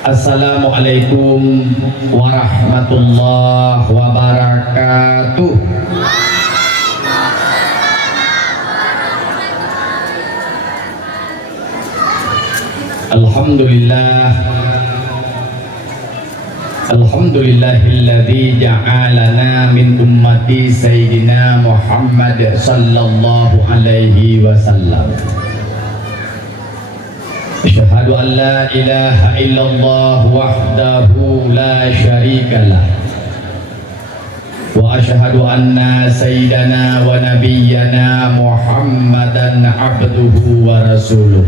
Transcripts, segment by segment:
Assalamualaikum warahmatullahi wabarakatuh. Alhamdulillahilladzi ja'alana min ummati sayyidina Muhammad sallallahu alaihi wasallam. Asyhadu an la ilaha illallah wahdahu la syarikalah wa asyhadu anna sayyidana wa nabiyyana Muhammadan abduhu wa rasuluh.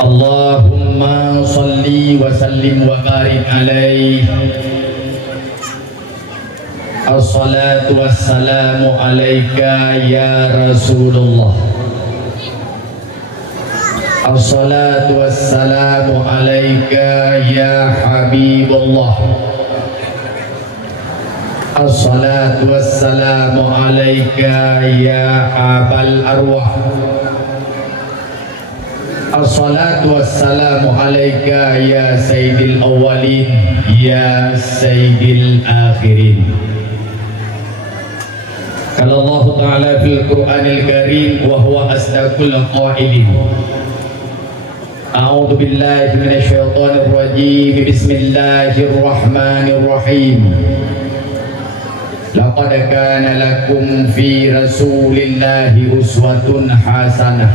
Allahumma salli wa sallim wa barik alaihi. Assalatu wassalamu alaika ya Rasulullah. Assalatu wassalamu alaika ya Habibullah. Assalatu wassalamu alaika ya Abal Arwah. Assalatu wassalamu alaika ya Sayyidil Awwalin ya Sayyidil Akhirin. Qala Allah Ta'ala fil Qur'anil Karim wa huwa asdaqul qailin. A'udzu billahi minasy syaithanir rajim. Bismillahirrahmanirrahim. Laqad kana lakum fi Rasulillahi uswatun hasanah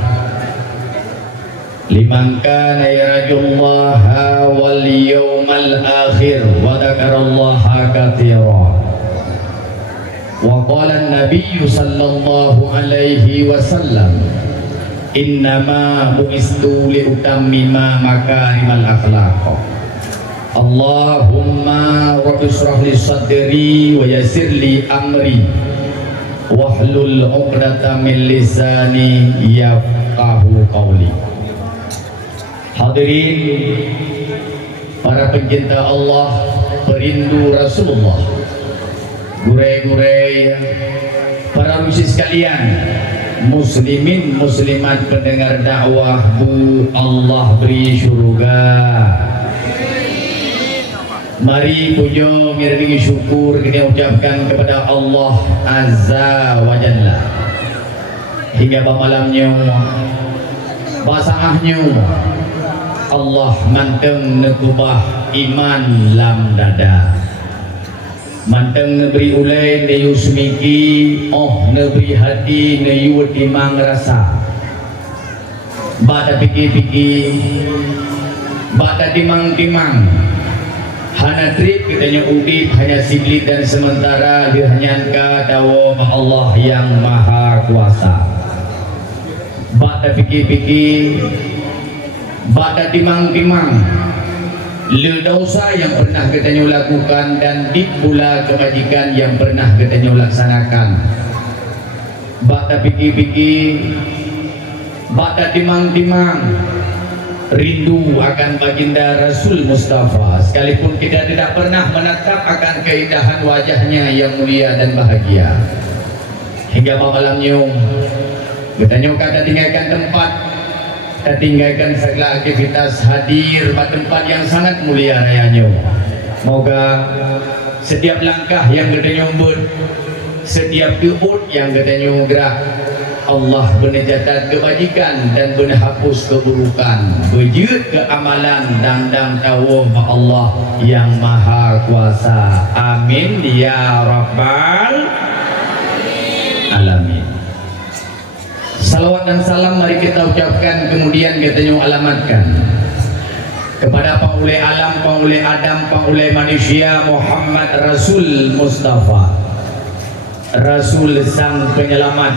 liman kana yarjullaha wal yawmal akhir wa dzakarallaha katsiran. Wa qala an-nabiy sallallahu alaihi wasallam, innama bu'istu liutammima makarimal akhlaq. Allahumma rabbi shrah li sadri wa yassir li amri wahlul 'uqdatam min lisani yafqahu qawli. Hadirin para pencinta Allah, perindu Rasulullah, gurai-gurai, para muslim sekalian, muslimin muslimat pendengar dakwah Bu Allah beri syurga. Mari puja miringi syukur kita ucapkan kepada Allah Azza wa Jalla hingga malamnya basahnya Allah manteng nekubah iman lam dada, manteng neberi ulai ne yusmiki, oh neberi hati ne yuwat timang rasa. Bada pikir-pikir, bada timang-timang, hana trip kitanya udip hanya siklit dan sementara dihanyanka dawa Allah yang maha kuasa. Bada pikir-pikir, bada timang-timang, le dosa yang pernah kita lakukan dan di pula kebajikan yang pernah kita laksanakan. Bada pikir-pikir, bada timang-timang, rindu akan baginda Rasul Mustafa, sekalipun kita tidak pernah menatap akan keindahan wajahnya yang mulia dan bahagia. Hingga malamnya kita kata tinggalkan tempat, kita tinggalkan segala aktivitas, hadir pada tempat yang sangat mulia rayanya. Moga setiap langkah yang kita nyumbut, setiap keut yang kita gerak, Allah mencatat kebajikan dan menghapus keburukan, berjut keamalan dan tahu Allah yang maha kuasa. Amin ya rabbal alamin. Salawat dan salam mari kita ucapkan, kemudian kita alamatkan kepada pengulai alam, pengulai Adam, pengulai manusia Muhammad Rasul Mustafa, Rasul sang penyelamat,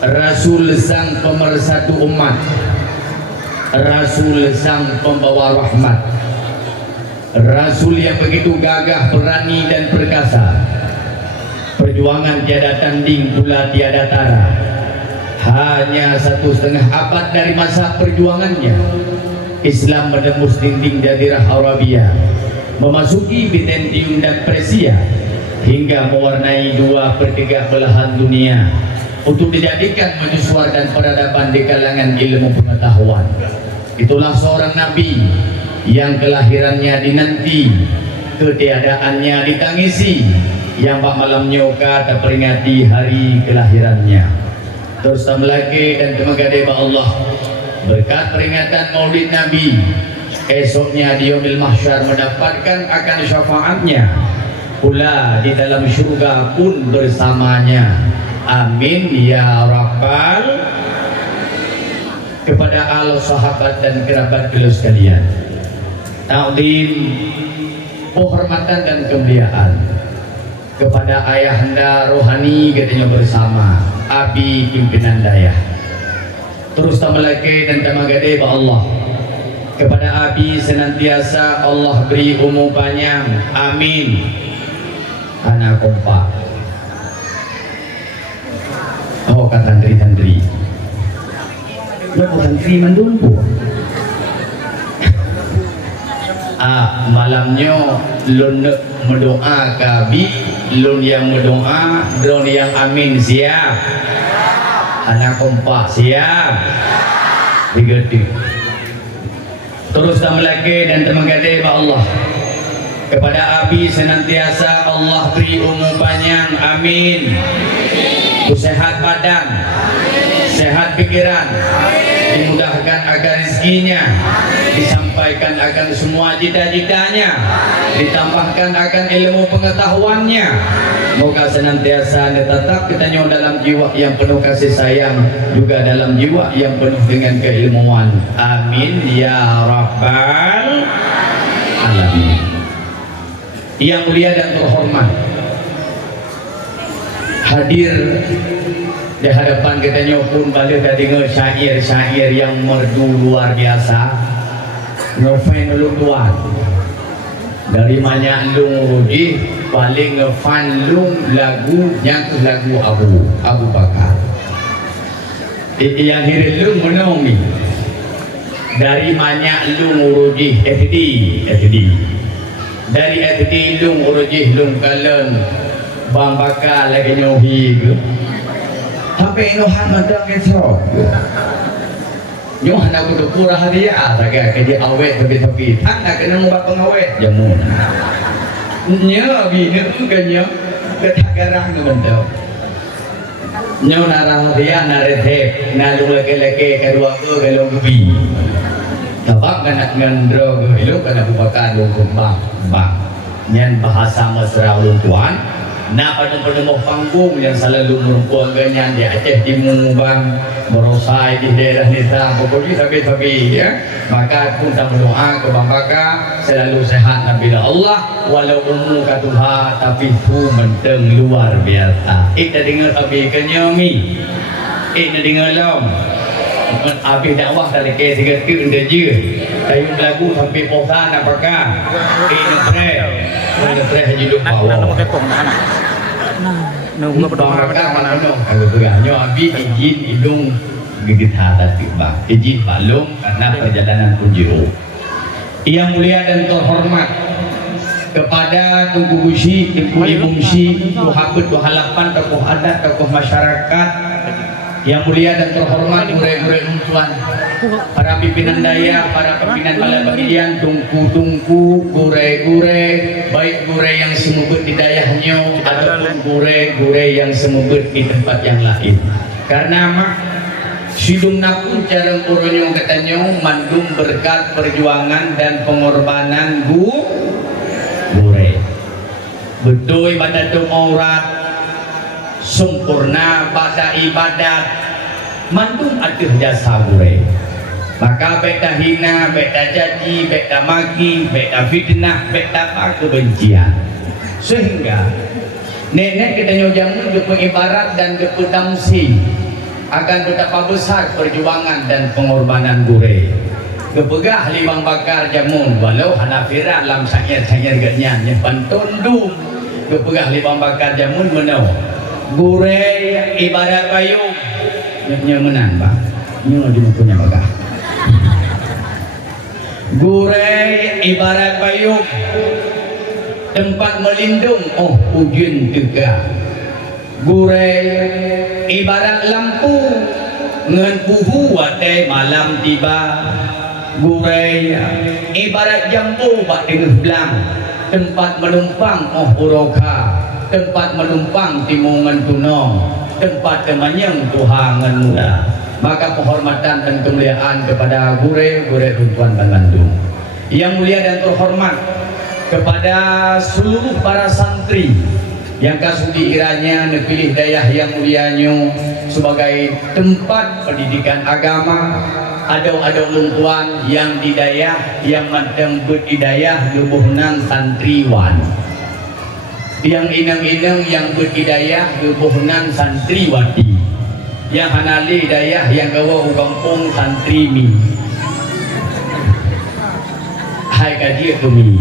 Rasul sang pemersatu umat, Rasul sang pembawa rahmat, Rasul yang begitu gagah, berani dan perkasa. Perjuangan tiada tanding pula tiada tara. Hanya 1,5 abad dari masa perjuangannya, Islam menembus dinding Jazirah Arabia, memasuki Bizantium dan Persia, hingga mewarnai 2/3 belahan dunia untuk dijadikan menyusuar dan peradaban di kalangan ilmu pengetahuan. Itulah seorang nabi yang kelahirannya dinanti, ketiadaannya ditangisi, yang pak malamnya kata peringati hari kelahirannya. Terus lagi dan temagade ba Allah berkat peringatan Maulid Nabi, esoknya di yaumil mahsyar mendapatkan akan syafaatnya pula di dalam surga pun bersamanya. Amin ya rabbal. Kepada al sahabat dan kerabat beliau sekalian, takdim, penghormatan dan kemuliaan kepada ayahanda rohani katanya bersama Abi pimpinan daya. Terus tambah lagi dan tambah gede ba Allah kepada Abi senantiasa Allah beri umur panjang. Amin. Anak kompak. Oh kata tantri-tantri. Ya bukan terima dulu. Malamnya lun mendoa kabi, lun yang mendoa, lun yang amin siap. Anak kompak siap. Digerti. Terus tambah lagi dan temagade ba Allah kepada Abi senantiasa Allah beri umur panjang. Amin. Sehat badan, sehat pikiran, dimudahkan agar rezekinya, disampaikan akan semua cita-citanya, ditambahkan akan ilmu pengetahuannya. Moga senantiasa tetap kita dalam jiwa yang penuh kasih sayang, juga dalam jiwa yang penuh dengan keilmuan. Amin ya rabbal alamin. Yang mulia dan terhormat, hadir di hadapan kita pun balik dari syair-syair yang merdu luar biasa. Ngefan lu tuan dari banyak lung ruji paling ngefan lung lagu yang lagu Abu Bakar. Yang hidup lung menaungi dari banyak lung ruji FD dari FD lung ruji lung kalen Bang Bakar lagi nyohi ke sampai inohan mandang esok nyohan aku tu pura hadiah saga kerja awet tapi tak nak kena buat pengawet jamun nya bini kan nya ketak garang bentuk nyo narah hadiah naretep nalu laki-laki kedua ke belum kebi sebab nak ngandro ke ilmu kan Abu Bakar lu kembang nyan bahasa mesra ulun tuan. Nah pada panggung yang selalu merupakan ganyan di Aceh Timur bang merosai di daerah Nisa pokoknya tapi ya maka pun tak berdoa ke Bang Baka selalu sehat Nabi Allah walau umur katuha tapi tu menteng luar biasa. Kita dengar tapi kenyami kita dengar lom habis dakwah dari ke 3 tahun je kayu lagu sampai posa nak pakai ini pre haji duk bawa nunggu berdoa mana kalau berganyo abi izin hidung gigit hati tiba izin balung karena perjalanan kunjiro. Yang mulia dan terhormat kepada Tunku Gusi, Tunku Ibu Musi, Tuhabut, Tuhalapan, tokoh adat, tokoh masyarakat. Yang mulia dan terhormat gure-gure untuan, para pimpinan daya, para pimpinan balabagian, tungku-tungku, gure-gure, baik gure yang semubut di dayahnya ataupun gure-gure yang semubut di tempat yang lain. Karena mak sidung napun cara uronyo katanya mandung berkat perjuangan dan pengorbanan gure. Betul pada aurat sempurna pada ibadat mandung aduh jasa gure. Maka beta hina, beta caci, beta maki, beta fitnah, beta kebencian. Sehingga nenek kita nyojamun ke pengibarat dan ke pedamsi akan betapa besar perjuangan dan pengorbanan gure. Kepegah Bang Bakar jamun walau hanafira lam syair-syair ganyan nyepan tundung. Kepegah Bang Bakar jamun menau gure ibarat payung menang bang nyo di punya bagah gure ibarat payung tempat melindung ujun tegak gure ibarat lampu ngan puhu watai malam tiba gurai ibarat jambu bak tengah belang, tempat menumpang uroka, tempat menumpang timungan tunong, tempat temanyang tuhangan muda. Maka penghormatan dan kemuliaan kepada gurai Runtuhan dan Bandung yang mulia dan terhormat, kepada seluruh para santri yang kasudi iranya nepilih dayah yang mulianya sebagai tempat pendidikan agama. Ada lungkuan yang di dayah yang madang berdidayah lebuhnan santriwan, yang inang-inang yang berdidayah lebuhnan santriwati, yang hanali dayah yang gawa kampung santrimi. Hai kaji kami,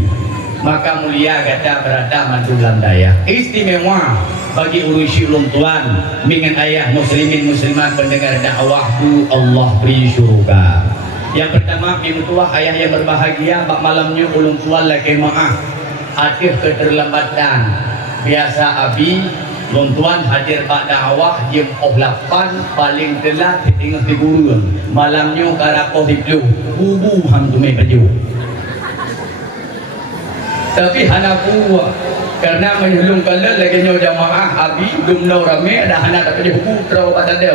maka mulia kata berada mandulan daya istimewa bagi urusi uluntuan dengan ayah muslimin muslimat pendengar dakwahku Allah beri syurga. Yang pertama pintuah ayah yang berbahagia bak malamnya uluntuan lagi maaf akhir keterlambatan biasa abi uluntuan hadir bak dakwah jam 8 paling telat tinggal di gurun malamnya karakoh di blue bubu hamdume baju. Tapi hanaku karena menyelung kala lagi nyo jamaah abi dumno rame ada hana tak jadi hukum terlalu pada dia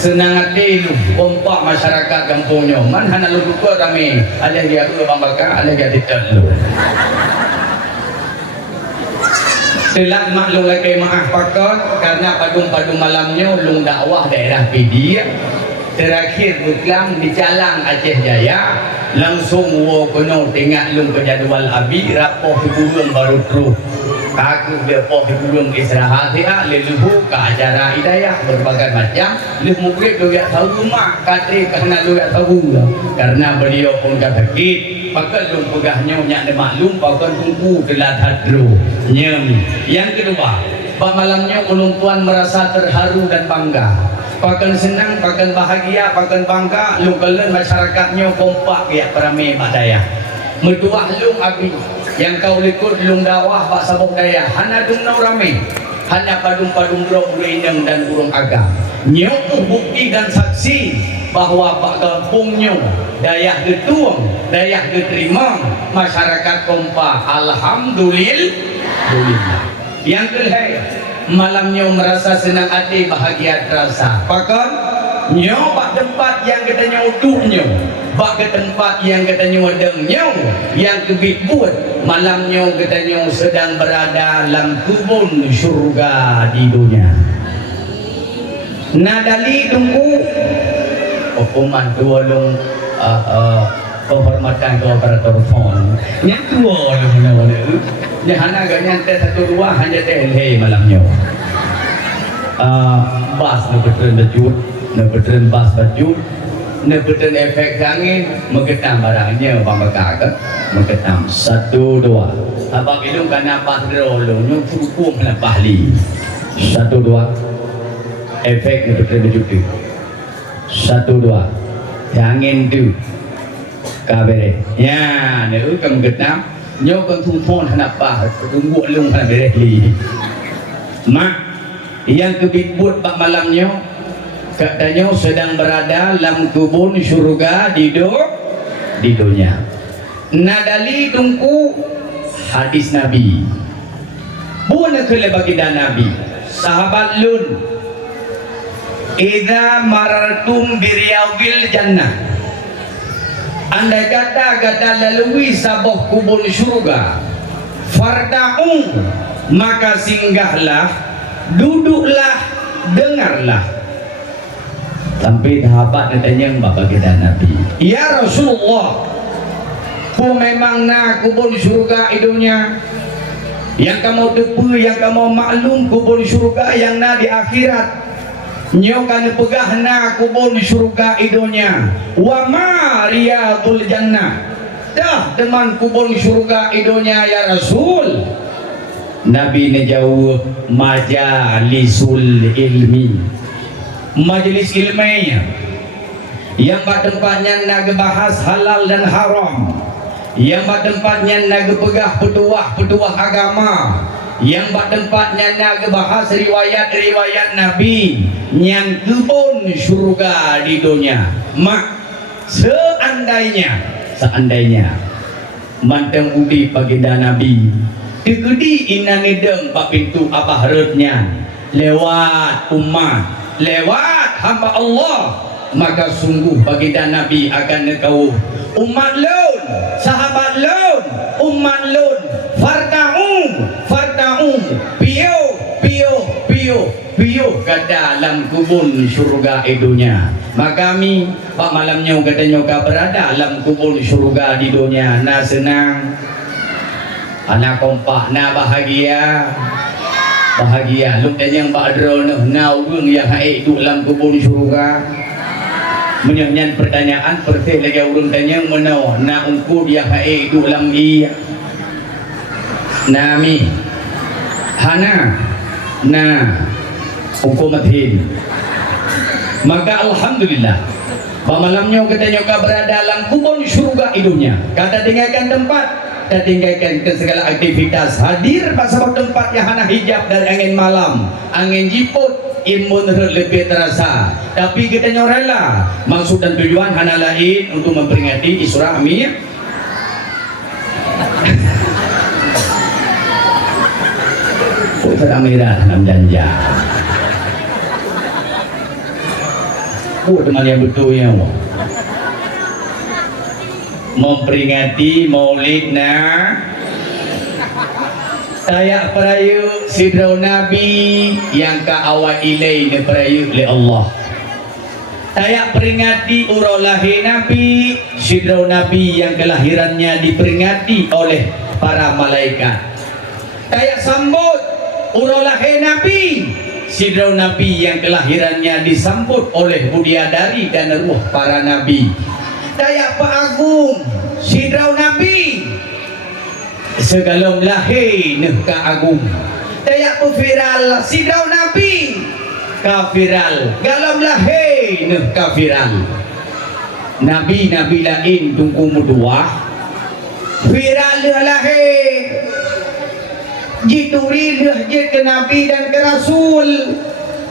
senang hati lu kompak masyarakat kampungnya man hana lu lupa rame ada dia lu bambaka ada dia tidak lu telah maklum lagi maaf pakot karena padung malamnya lung dakwah daerah Pidia terakhir buklang di Calang Aceh Jaya langsung wo kono tengah lung ke jadual abi rapoh hibulung baru terus kaku dia poh hibulung istirahat ya leluhu ke acara hidayah berbagai macam leh murid lu ya tahu rumah katri karena lu ya tahu karena beliau pun dah sakit maka lung pegahnya nyak de maklum pakai tunggu telat hadro nyem. Yang kedua pada malamnya uluntuan merasa terharu dan bangga, pakan senang, pakan bahagia, pakan bangga lung kelen masyarakatnya kompak ya perame badaya meduah lung abi yang kau likut lung dakwah pak sabok daya hana dumnau rame hanya padung bro urindeng dan burung agam nyokuh bukti dan saksi bahwa pak kampungnya dayah getuang dayah geterima masyarakat kompak alhamdulillah. Yang kedua malamnya merasa senang hati bahagia terasa pakan nyoba tempat yang katanya uduknya bak ke tempat yang katanya wadengnya yang kebit buat malamnya katanya sedang berada dalam kebun syurga di dunia nadali tunggu hukuman tolong penghormatan ke operator phone yang tua lung ya hana agaknya satu dua hanya teh malamnya bas nepetren bejut nepetren bas bejut nepetren efek angin mengetam barangnya pambakak mengetam satu dua abang hidung karena bas drolo nyumpuk nak bahli satu dua efek nepetren bejut tu satu dua angin tu kabere ya nếu cầm mengetam nyo kan tumpon kenapa tunggu lung kan berehli mak yang kebibut pak malamnya katanya sedang berada dalam kebun syurga di dunia nadali tungku hadis nabi bukan ke baginda nabi sahabat lun idza marartum biriyadil jannah andai kata lalui sabuh kubur syurga farda'u maka singgahlah duduklah dengarlah sampai sahabat ditanya bapak kita Nabi ya Rasulullah ku memang nak kubur syurga idunya yang kamu tepu yang kamu maklum kubur syurga yang na di akhirat nyokan pegah na kubur syurga idonya wa ma riyadul jannah dah teman kubur syurga idonya ya Rasul Nabi ngejawab majalisul ilmi majelis ilmiah yang pada tempatnya nak bahas halal dan haram yang pada tempatnya nak pegah petuah agama yang pada tempatnya nak bahas riwayat Nabi yang kebun syurga di dunia mak seandainya manteng udi baginda Nabi digedi ina ngedeng pak pintu apa harusnya lewat umat, lewat hamba Allah, maka sungguh baginda Nabi akan nekau umat lun, sahabat lun, umat lun, farta'u piyo ke dalam kubun surga idunya. Maka kami pak malamnya katanya berada dalam kubun surga di dunia. Nah senang, anak kompak, nah bahagia. Lu yang badro nah urang yang haik tu dalam kubun surga. Menyanyian pertanyaan perteh lagi urang tanya menau na ungku dia haik tu dalam iya. Nami hana nah ungku matin. Maka alhamdulillah malamnya katanya berada dalam kubun surga idunya. Kata tinggalkan tempat, kita tinggalkan ke segala aktivitas, hadir pada sebuah tempat yang hana hijab dari angin malam, angin jiput, imun lebih terasa. Tapi kita rela, maksud dan tujuan hana lain untuk memperingati Isra Mi'raj. Isra Mi'raj dalam janja. Teman yang betulnya memperingati maulid tayak perayu sidrau Nabi yang ka awal ilai ne perayu oleh Allah. Tayak peringati urau lahir Nabi, sidrau Nabi yang kelahirannya diperingati oleh para malaikat. Tayak sambut urau lahir Nabi, sidrau Nabi yang kelahirannya disambut oleh bidadari dan ruh para nabi. Tayak Pak Agung sidrau Nabi segalom lahir ka agung. Tayak Viral sidrau Nabi ka viral galom lahir ka viral. Nabi-nabi lain tunggu mudua viral lahir jituri ke Nabi dan ke Rasul.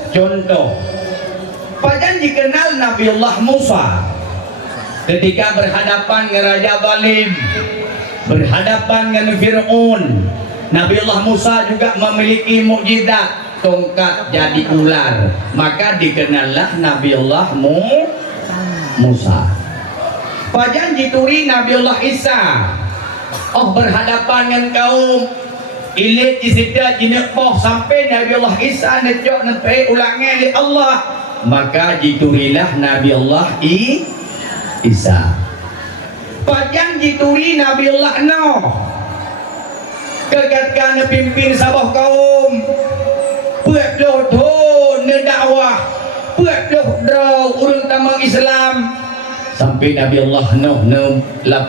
Contoh padan dikenal Nabi Allah Musa ketika berhadapan dengan Raja Zalim, berhadapan dengan Fir'aun. Nabi Allah Musa juga memiliki mukjizat tongkat jadi ular, maka dikenallah Nabi Allah Musa. Pajan dituri Nabi Allah Isa berhadapan dengan kaum ilit isida jinepoh sampai Nabi Allah Isa necok nempe ulangnya li Allah, maka diturilah Nabi Allah Isa. Pajan dituri Nabi Allah Nuh kegatkan pimpin sabah kaum buat doh dakwah buat doh urang tamang Islam sampai Nabi Allah Nuh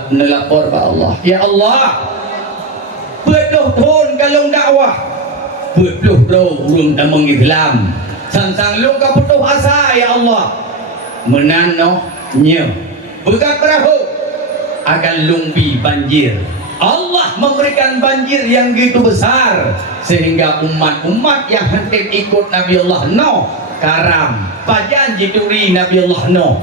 nelapor ke Allah, ya Allah buat doh kalung dakwah buat doh urang tamang Islam sansang lu ka putuh asa ya Allah menano nya bukan perahu akan lumpi banjir. Allah memberikan banjir yang begitu besar sehingga umat-umat yang hentik ikut Nabi Allah Nuh karam. Pajan jituri Nabi Allah Nuh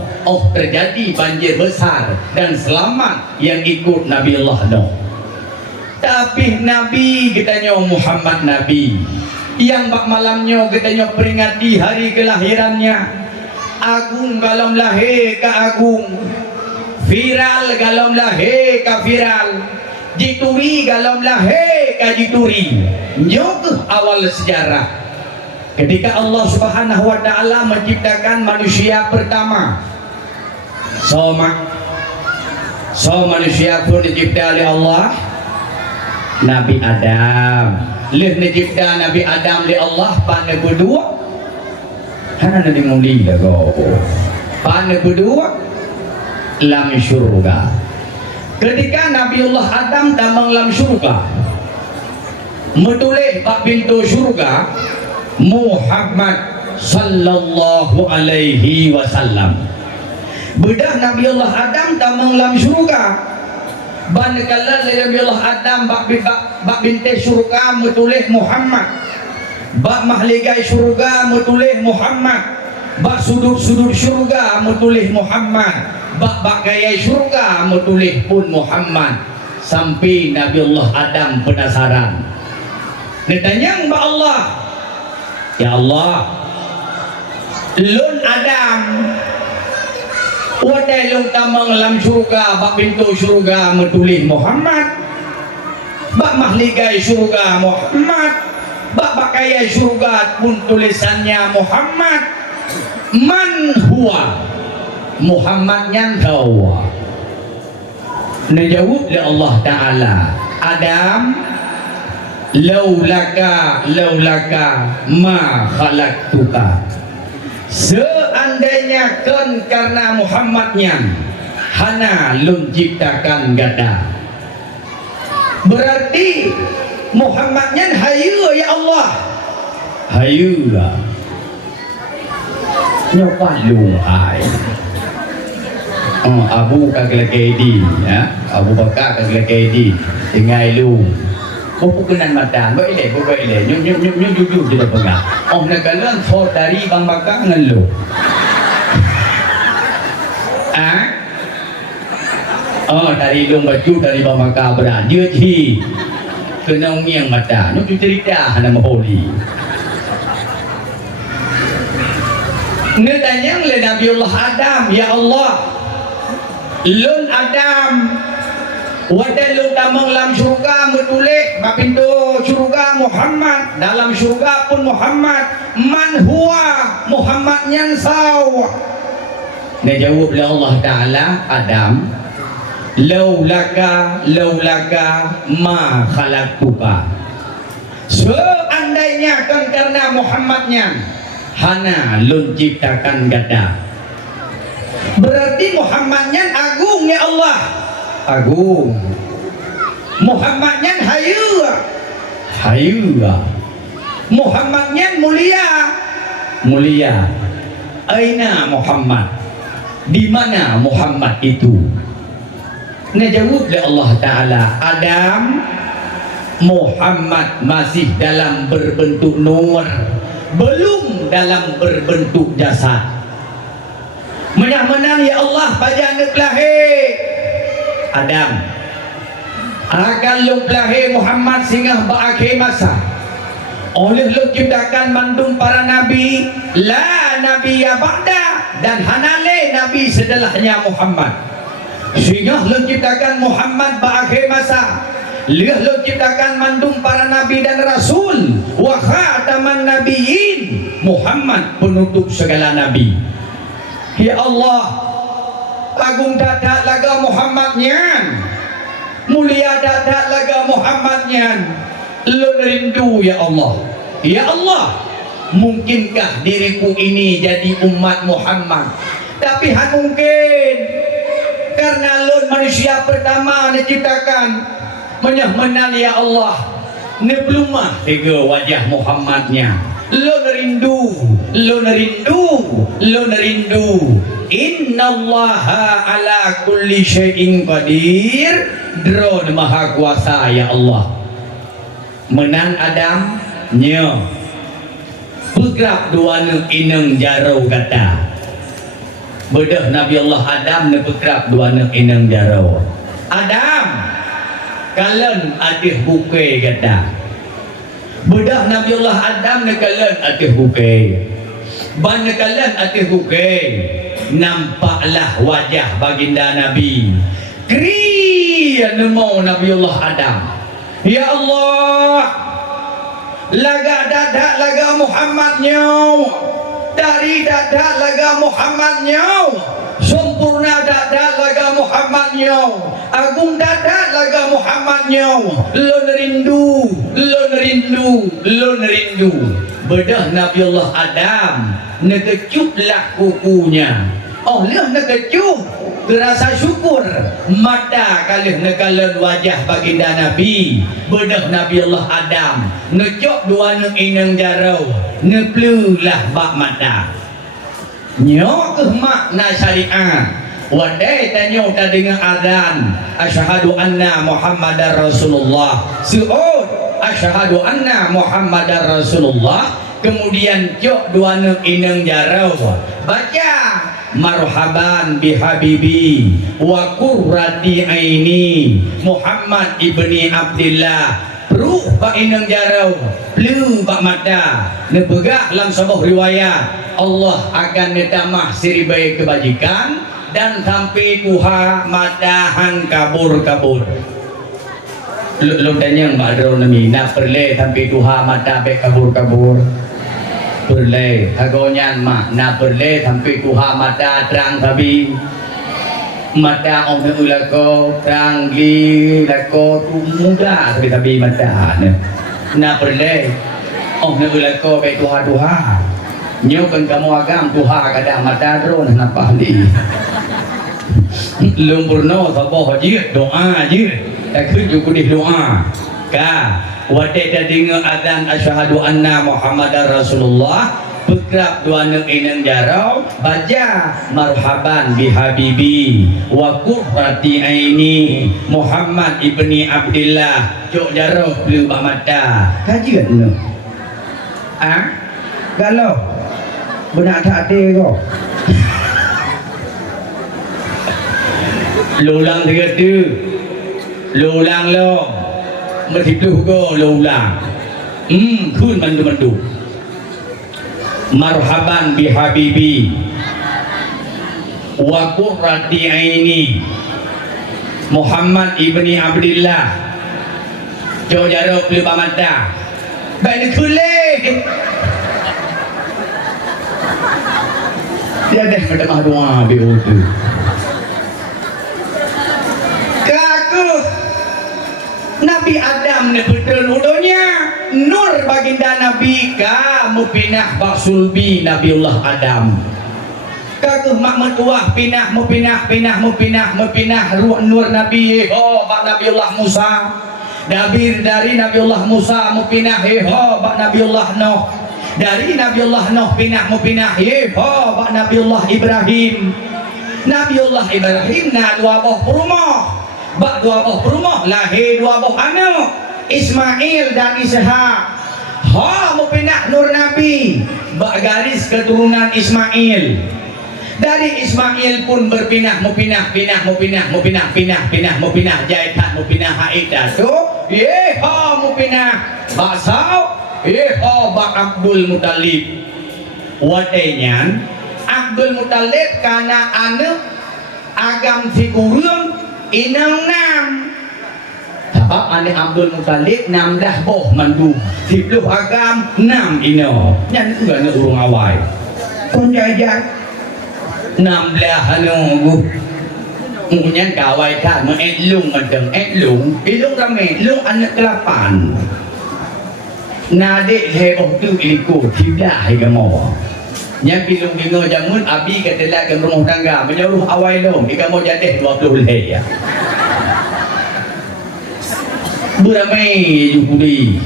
terjadi banjir besar dan selamat yang ikut Nabi Allah Nuh. Tapi Nabi kitanya Muhammad Nabi yang bak malamnya kitanya peringati hari kelahirannya. Agung galam lahir ke agung, viral galam lahir ke viral, jituri galam lahir ke jituri. Nyok awal sejarah ketika Allah Subhanahu wa taala menciptakan manusia pertama. So manusia pun dicipta oleh Allah Nabi Adam. Leh dicipta Nabi Adam oleh Allah pada kedua hana Nabi muli lagu pada kedua lam syurga. Ketika Nabi Allah Adam damang lam syurga metulih pak pintu syurga Muhammad sallallahu alaihi wasallam. Bedah Nabi Allah Adam damang lam syurga ban kala Nabi Allah Adam bak binte syurga metulih Muhammad bak mahligai syurga metulih Muhammad bak sudut-sudut syurga metulis Muhammad, bak gaya syurga metulis pun Muhammad. Sampai Nabi Allah Adam penasaran, ditanya mbak Allah, ya Allah, lun Adam wadai lung tamang lam syurga, bak pintu syurga metulis Muhammad, bak mahligai syurga Muhammad, bak bakaya syurga pun tulisannya Muhammad. Man huwa Muhammad yang tahu. Najawab oleh Allah Ta'ala, Adam, laulaka ma khalaqtuka. Seandainya kan karena Muhammadnya hana lun ciptakan gada. Berarti Muhammadnya hayu ya Allah. Hayu lah. Nyoba lu ai. Abu kagak kedi ya, Abu Bakar kagak kedi tinggal lu. Buku kenan mata, buat ile, nyum jujur tidak pegang. Oh nagalan for dari Bang Bakar ngeluh. Dari lung baju dari Bang Bakar berat, dia ci kena umiang mata, nyum cerita hana maholi. Netanya oleh Nabiullah Adam, ya Allah, lun Adam wadai lun tamang lam syurga menulis bak pintu syurga Muhammad, dalam syurga pun Muhammad. Man huwa Muhammad yang saw. Dia jawab oleh Allah Ta'ala, Adam, laulaka ma khalaqtuka. Seandainya kan karena Muhammadnya hana lun ciptakan gada. Berarti Muhammadnya agung ya Allah, agung. Muhammadnya hayu, Muhammadnya mulia. Aina Muhammad, di mana Muhammad itu? Najawab oleh Allah Ta'ala, Adam, Muhammad masih dalam berbentuk nur, belum dalam berbentuk jasad. Menang ya Allah pada anak lahir Adam. Akan lung lahir Muhammad singgah berakhir masa. Oleh lu ciptakan mandum para nabi, la nabi ya ba'da, dan hanale nabi setelahnya Muhammad. Sehingga lu ciptakan Muhammad berakhir masa. Lihat lu ciptakan mandum para nabi dan rasul, wa khataman nabiyyin, Muhammad penutup segala nabi. Ya Allah, agung dadak laga Muhammadnya, mulia dadak laga Muhammadnya. Lu rindu ya Allah. Ya Allah, mungkinkah diriku ini jadi umat Muhammad? Tapi mungkin, karena lu manusia pertama diciptakan. Menyah ya Allah, ni belumah tiga wajah Muhammadnya. Lu nerindu. Innallaha ala kulli syai'in qadir. Drone maha kuasa ya Allah. Menang Adam nya bergerak dua ineng jarau kata. Bedah Nabi Allah Adam ne bergerak dua ineng jarau. Adam kalen atih buke kata. Bedah Nabi Allah Adam ne kalen atih buke. Ban ne kalen atih buke. Nampaklah wajah baginda Nabi. Kriya nemo Nabi Allah Adam. Ya Allah, laga dadak laga Muhammadnya, dari dadak laga Muhammadnya, sempurna dadak laga Muhammadnya, agung dadak laga Muhammadnya. Lu nerindu. Bedah Nabi Allah Adam, nekecuplah kukunya. Oh, lihat nekecup, terasa syukur. Mata kali nekalan wajah baginda Nabi. Bedah Nabi Allah Adam, ngecok dua inang jarau, ngeplulah bak mata. Nyok makna syariat. Wadai tanyo ta dengan adzan, asyhadu anna Muhammadar Rasulullah. Su'ud asyhadu anna Muhammadar Rasulullah. kemudian cok dua nuk ineng jarau baca marhaban bihabibi wa qurrati aini Muhammad ibni Abdillah ruh bak ineng jarau pleu bak mata nebegak dalam sebuah riwayat Allah akan netamah siribai kebajikan dan sampai kuha matahan kabur-kabur lu tanya mbak Adro nami nak perle sampai kuha mata be kabur-kabur perle hagonyan mak nak perle sampai kuha mata terang tabi mata orang ulako terang li lako tu muda tapi mata nak perle orang ulako be tuha nyokan kamu agam tuha kada mata drone napa li lumpurno sabo haji doa je tak kunjuk di doa ka wate tadinga adzan asyhadu anna muhammadar rasulullah bekrap dua nuk ineng jarau baca marhaban bihabibi wa qurrati aini Muhammad ibni Abdillah cok jarau pleu bak mata kajian nu galau benak tak ada kau lulang tiga tu lulang lo mesti tu kau lulang kun mandu marhaban bihabibi wa qurrati aini Muhammad ibni Abdillah cok jarau pleu bak mata baik kuleh dia dah berdoa doa begitu. Kaku Nabi Adam ne betul udonya nur baginda Nabi ka mupinah baksulbi Nabiullah Adam. Kaku mak metuah pinah ruh nur Nabi bak Nabiullah Musa. Dari Nabiullah Musa mupinah bak Nabiullah Nuh. Dari Nabiullah Nuh pinah bak Nabiullah Ibrahim. Nabiullah Ibrahim na dua buah rumah. Bak dua buah rumah lahir dua buah anak Ismail dan Ishak. Mau pindah nur Nabi bak garis keturunan Ismail. Dari Ismail pun berpindah mau pindah jaitan mau pindah haidah tu mau pindah bak Sau bak Abdul Muttalib. Wadainya Abdul Muttalib karena anak agam figurun inang nam sebab anak Abdul Muttalib nam dah boh mandu 10 agam 6 ino nyan juga nak urung awal pun jajak 16 anu nyan kawai kan mengelung madeng elung rame anak ke-8 nadik heboh tu iliko tidak higamo yang pilung bingo jamun abi katelak ke rumah tangga menyuruh awal dong ikamo jadeh 20 leh ya beramai jukudi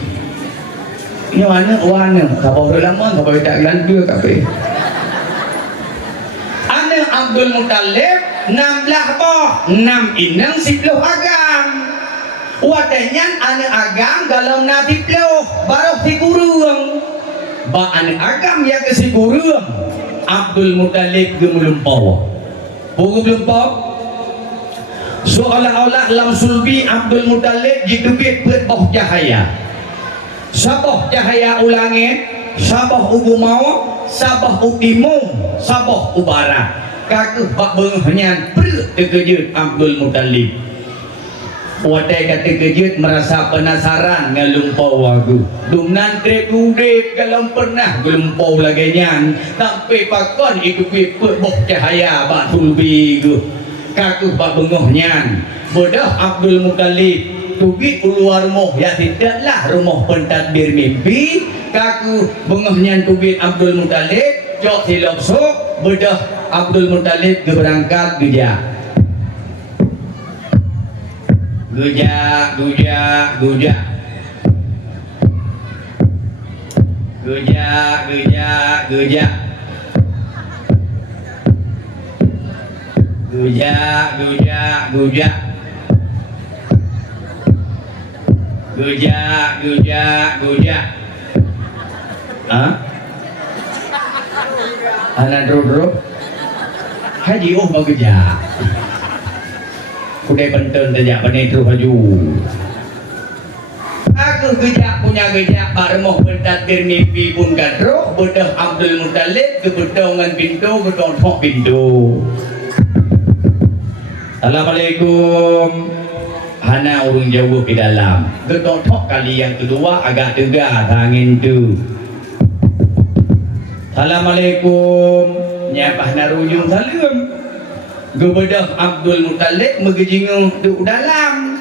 ini mana kapau lama kapau tak lanjut kape anak Abdul Muttalib 16 boh 6 inang 10 agam wadahnya anak agam galau nabi ploh baru figurung ba anak agam ya ke sigurung Abdul Muttalib gemelumpau seolah-olah lam sulbi Abdul Muttalib jidukit boh cahaya sabah cahaya ulangi sabah ugu mau sabah ugimu sabah ubara kaku bak bengenyan perut terkejut Abdul Muttalib. Wadai kata kejut merasa penasaran ngelumpau aku. Dumnan trek kalau pernah gelumpau lagi nyan. Tapi pakon itu piput boh cahaya bak tulbi ku. Kaku bak bengoh nyan. Bodoh Abdul Muttalib. Tugi keluar moh ya tidaklah rumah pentadbir mimpi. Kaku bengoh nyan tugi Abdul Muttalib. Jok silap sok. Bodoh Abdul Muttalib berangkat gejak. Gujak gujak gujak gujak gujak gujak gujak gujak gujak gujak gujak gujak Ha? Anak dro haji bekerja. Kudai penting saja penetru haju. Aku kerja punya kerja barmoh bertakdir mimpi pun kadroh bedah Abdul Muttalib kebedongan pintu kedontok pintu. Assalamualaikum. Hana urung jauh di dalam. Kedontok kali yang kedua agak tegar angin tu. Assalamualaikum. Nyapah narujung salam. Gebedah Abdul Muttalib megejingung tu dalam.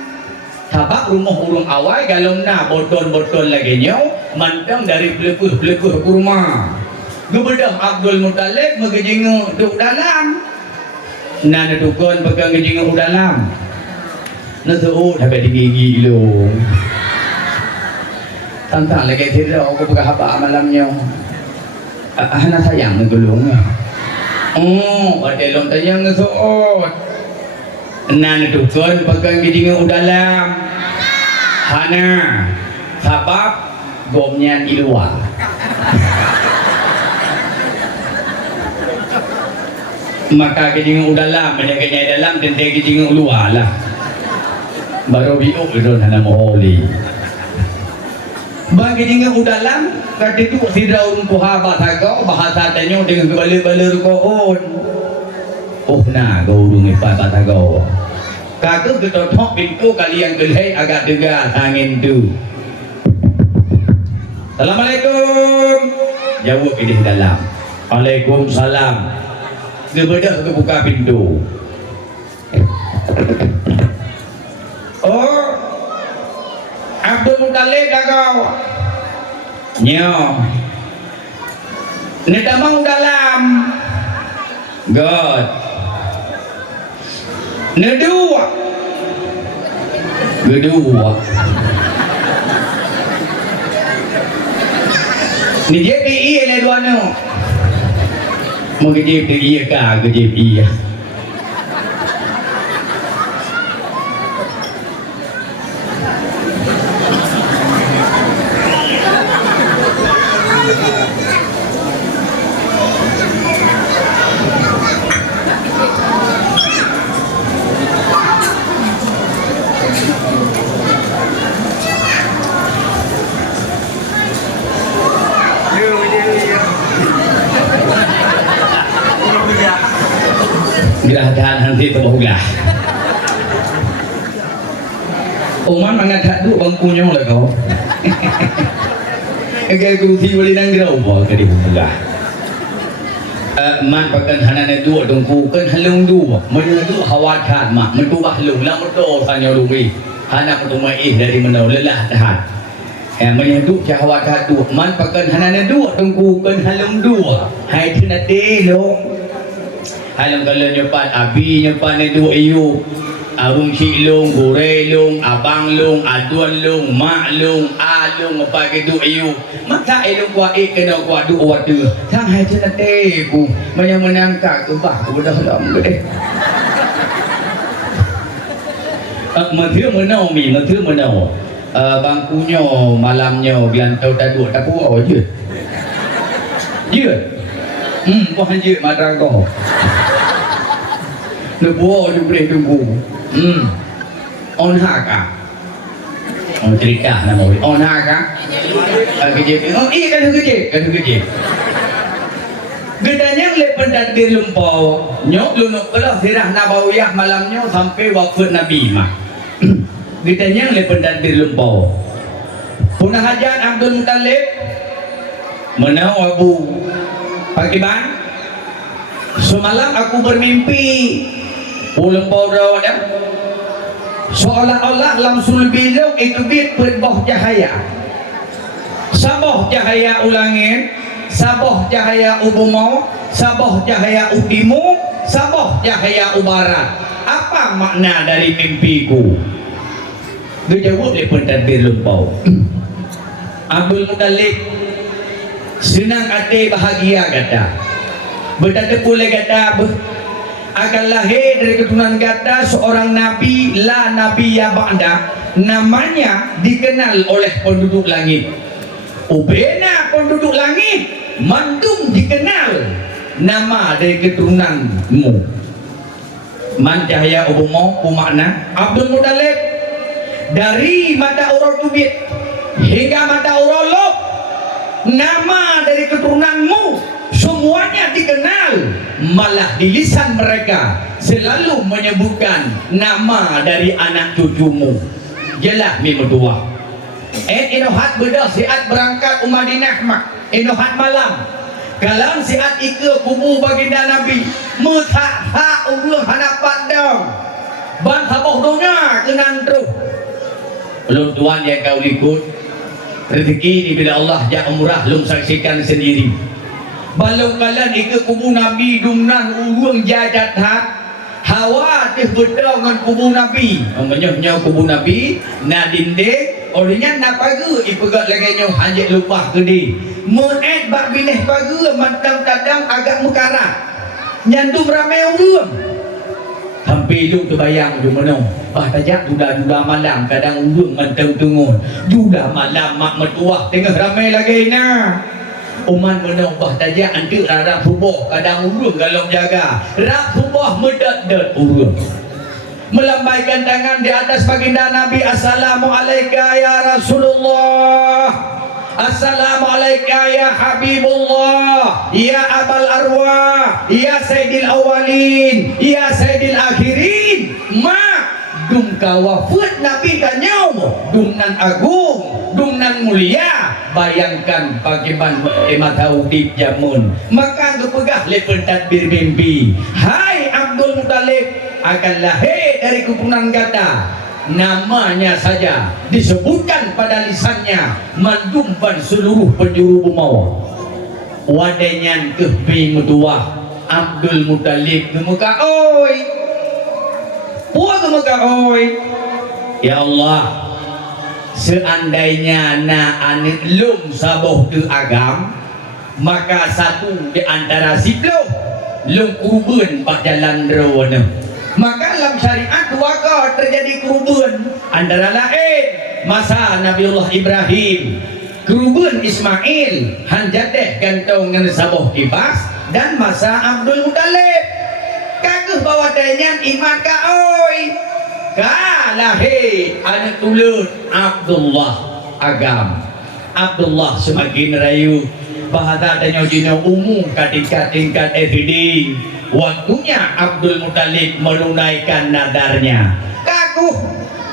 Tabak rumah urung awal galong na botol-botol lagi nyau mantang dari pelekuh kurma. Gebedah Abdul Muttalib megejingung tu dalam. Nana dukun pegang gejingung dalam. Nasuh sampai digigi lo. Tantang lagi tidak aku pegang apa malamnya. Hana sayang menggulung. Ada long tayang nasuh. Nana dukun pegang gejingung dalam. Hana sabab gomnya di luar. Maka kejingung dalam, menyakitnya dalam dan dia kejingung luar lah. Baru biuk itu hana moholi. Bagi kejingung dalam, kata itu si daun kuha bahasa kau bahasa tanya dengan kebalik-balik kau on. Oh na kau urung ipat bahasa kau. Kakak ketok pintu kalian gelai agak degar angin tu. Assalamualaikum. Jawab ini dalam. Waalaikumsalam. Gebedah ke buka pintu. Oh, Abdul Muttalib dah kau. Nyo. Ni tamang dalam. God. Nedua. Kedua. Ni JPI ni dua no. Mau kerja iya kah kerja iya. Gerahatan nanti terbahugah. Oman mengatakan duk bangkunya lah kau. Agar kursi boleh nang gerau apa ke di bahugah. Man pakan hanan itu dongku kan halung dua. Mana itu hawat kan mak mentu bahlung lah mentu tanya lumi. Hanak mentu mai dari mana lelah tahan. Menyeduk cahawat hatu. Man pakan hanan dua dongku kan halung dua. Hai tu nanti long. Halang kalau nyepat abi nyepat ni dua iu arung cik long, gure long, abang long, aduan long, mak long, along apa ke dua iu maka ilong kuat kena kuat dua waktu sang hai cina teku menangkak ke bah udah lama deh menteri menau mi menteri menau bangkunya malamnya gelantau tak dua tak puas je bukan je madragoh lebuah dia boleh tunggu on haka on cerita nama on haka kerja oh iya kan kerja gedanya lepas dari lumpau nyok lunuk kalau sirah nabawiyah malamnya sampai wafat Nabi mah gedanya lepas dari lumpau punah hajat Abdul Muttalib menau abu pagi ban semalam aku bermimpi pulang bawah dah seolah-olah lamsul bilau itu bit berbah cahaya sabah cahaya ulangin sabah cahaya ubumau sabah cahaya utimu sabah cahaya ubarat apa makna dari mimpiku dia jawab lepas tadbir lumpau Abdul Muttalib senang hati bahagia kata berkata boleh kata akan lahir dari keturunan kata seorang nabi la nabi ya ba'da namanya dikenal oleh penduduk langit Ubena penduduk langit mandung dikenal nama dari keturunanmu. Man cahaya ubumo pumakna Abdul Muttalib dari mata urut tubit hingga mata urut lub, nama dari keturunanmu semuanya dikenal. Malah di lisan mereka selalu menyebutkan nama dari anak cucumu. Jelah mi berdua. Inohat bedah siat berangkat Madinah mak inohat malam. Kalau siat ikut kubu baginda Nabi, mutak hak ulun hanapan dong. Ban haboh dunia kenan terus. Belum tuan yang kau ikut rezeki ni bila Allah jak umrah lum saksikan sendiri. Balau kalian ikut kubu Nabi dumnan urung jajat hak hawa teh bedah dengan kubu Nabi. Menyah kubu Nabi na dinding orangnya nak pagi ipegat lagi nyoh hanjek lupa gede. Mu'ed bak binih pagi mantang-tadang agak mekarat. Nyantum ramai urung. Sampai lu terbayang di mana. Bah tajak duda-duda malam kadang urung mantang tungun. Duda malam mak metuah tengah ramai lagi nah. Uman menang bah tajak antik rap subuh kadang urung galong jaga. Rap subuh medat-dat urung. Melambaikan tangan di atas baginda Nabi. Assalamualaikum ya Rasulullah, Assalamualaikum ya Habibullah, ya Abal Arwah, ya Sayyidil Awalin, ya Sayyidil Akhirin. Ma dum kawafut Nabi kanyau dumnan agung, dumnan mulia. Bayangkan bagaimana ematau di jamun. Maka kepegah lepen tadbir mimpi. Hai Abdul Muttalib akan lahir dari keturunan gata. Namanya saja disebutkan pada lisannya mendumpan seluruh penjuru bumau. Wadenyan kehbi mutuah Abdul Muttalib gemuka oi. Puah gemuka oi. Ya Allah, seandainya na anik lum saboh ke agam, maka satu di antara siploh lum kurban pak jalan rawana. Maka dalam syariat waktu terjadi kurban antara lain masa Nabiullah Ibrahim, kurban Ismail, hanjateh gantong dengan saboh kibas, dan masa Abdul Muttalib. Kagah bawa danyan iman ka oi. Kalah anak tulut Abdullah agam. Abdullah semakin rayu bahasa tanya jina umum tingkat everyday. Waktunya Abdul Muttalib menunaikan nadarnya. Kaku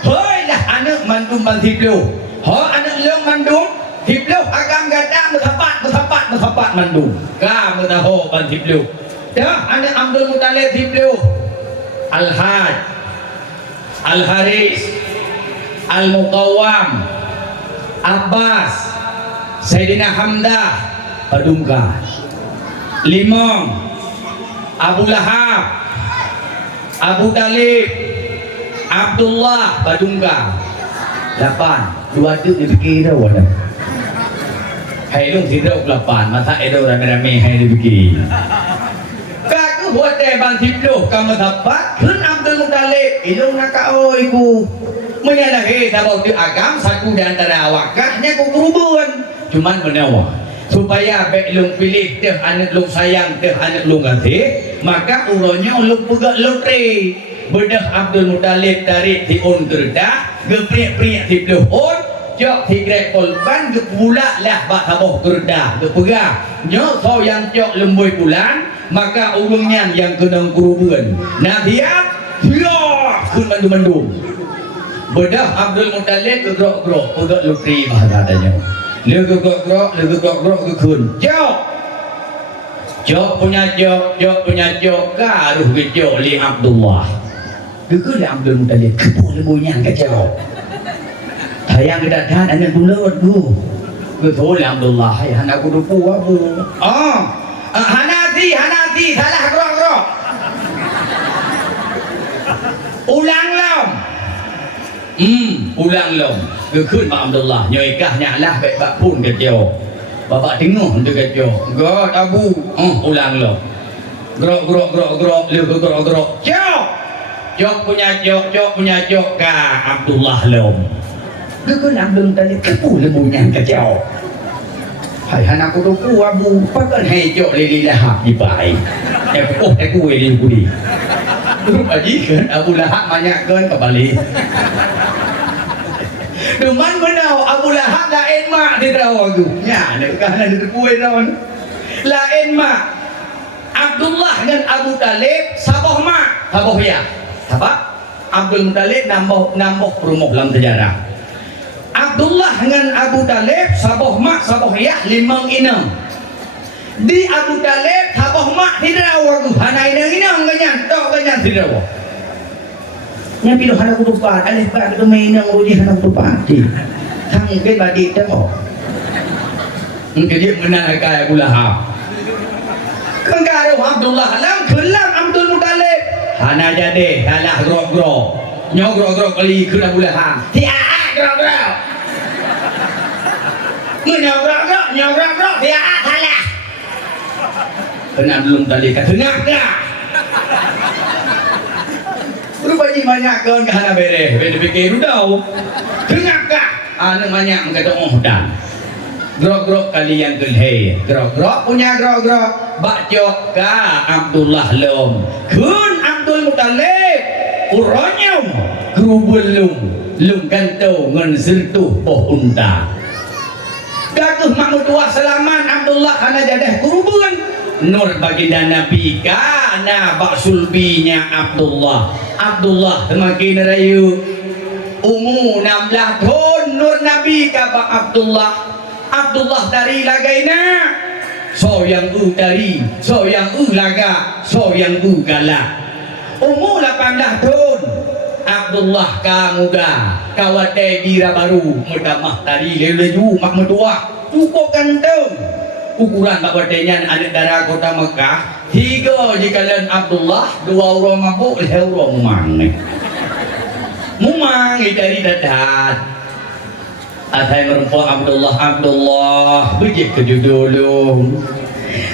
hoi lah anak mandum mantiplu. Ho anak leung mandum tiplu agam gada mutapat mandum. Ka mutaho mantiplu. Dah anak Abdul Muttalib tiplu. Al-Hajj, Al-Haris, Al-Muqawwam, Abbas, Sayyidina Hamdah, Padungka. Limong, Abu Lahab, Abu Talib, Abdullah, Padungka. 8, dua tu dipikir dah wadah. Hai lu tidak 8, masa itu rame-rame hai dipikir. Kau buat bang tiplu kamu dapat kun Abdul Muttalib ilung nak oi ku menyalahi sabau tu agam satu di antara wakahnya ku kurban cuman menawa supaya baik lung pilih teh anak lung sayang teh anak lung kasih maka uronya lung pegak lotre bedah Abdul Muttalib tarik tiun gerdah gepriak-priak tiplu on jok tigrek kolban gepula lah bak sabau gerdah gepegah nyok so yang jok lembui bulan maka ulungnya yang kena kurban. Nah dia kun mandum-mandum. Bedah Abdul Muttalib gegrok-grok, pegak lutri bahasanya. Dia gegrok-grok ke kun. Jok punya jok karuh ke jok li Abdullah. Gegur li Abdul Muttalib kebu lembunya ke jok. Hayang kedatangan anak bulat ku. Gegur li Abdullah, hai anak ku dupu abu. Hanati salah grok-grok. Ulang lom. Ulang lom. Gekun Mak Abdullah nyoikahnya lah baik bak pun kecil. Bapak tengok untuk kecil. God abu. Ulang lom. Grok. Lu grok. Jok punya jok ka Abdullah lom. Gekun Abdul Muttalib kepu lembunya kecil. hai anak aku tu abu pakan hijau lili Lahab di baik aku ini budi majikan Abu Lahab banyak kan kembali Duman menau Abu Lahab lain mak dia tahu aku ya nak kanan dia kuih lawan lain mak Abdullah dengan Abu Talib sabah mak sabah ya sabah Abdul Muttalib nambah perumuh dalam sejarah Abdullah dengan Abu Talib sabah mak sabah ya 5 di Abu Talib sabah mak tidak aku hana inang ganyan tak ganyan tidak aku nya pilu hana kutupat alih pak itu mainang uji hana kutupat sangke badi tengok mungkin dia menang kaya Abu Lahab kengkara Abdullah lam kelam Abdul Muttalib hana jadi kalah grok-grok nyogrok-grok kali ke Abu Lahab tiaa grok-grok nyogrok tiaa kalah kena belum tali ke tengah rupanya banyak kan kehana bereh fikir udau tengah kah banyak mengata dan grok-grok kalian kelhei grok-grok punya grok-grok bakcok ka Abdullah lom kun Abdul Muttalib uronyom grubelum lum kantau ngan sertuh poh unta gaguh Mahmud Wah Selaman Abdullah hana jadah kurubun nur baginda Nabi kana baksulbinya Abdullah semakin rayu umur 16 tahun nur Nabi kabak Abdullah dari lagaina so yang dari so yang laga so yang galak umur 18 tahun Abdullah ka muda kawate gira baru mudamah tadi leleju mak metua cukup kantong ukuran kawatenyan anak darah kota Mekah 3 jikalan Abdullah 2 orang mabuk 2 orang mumang dari dadat atai merempuan Abdullah bejik kejudulung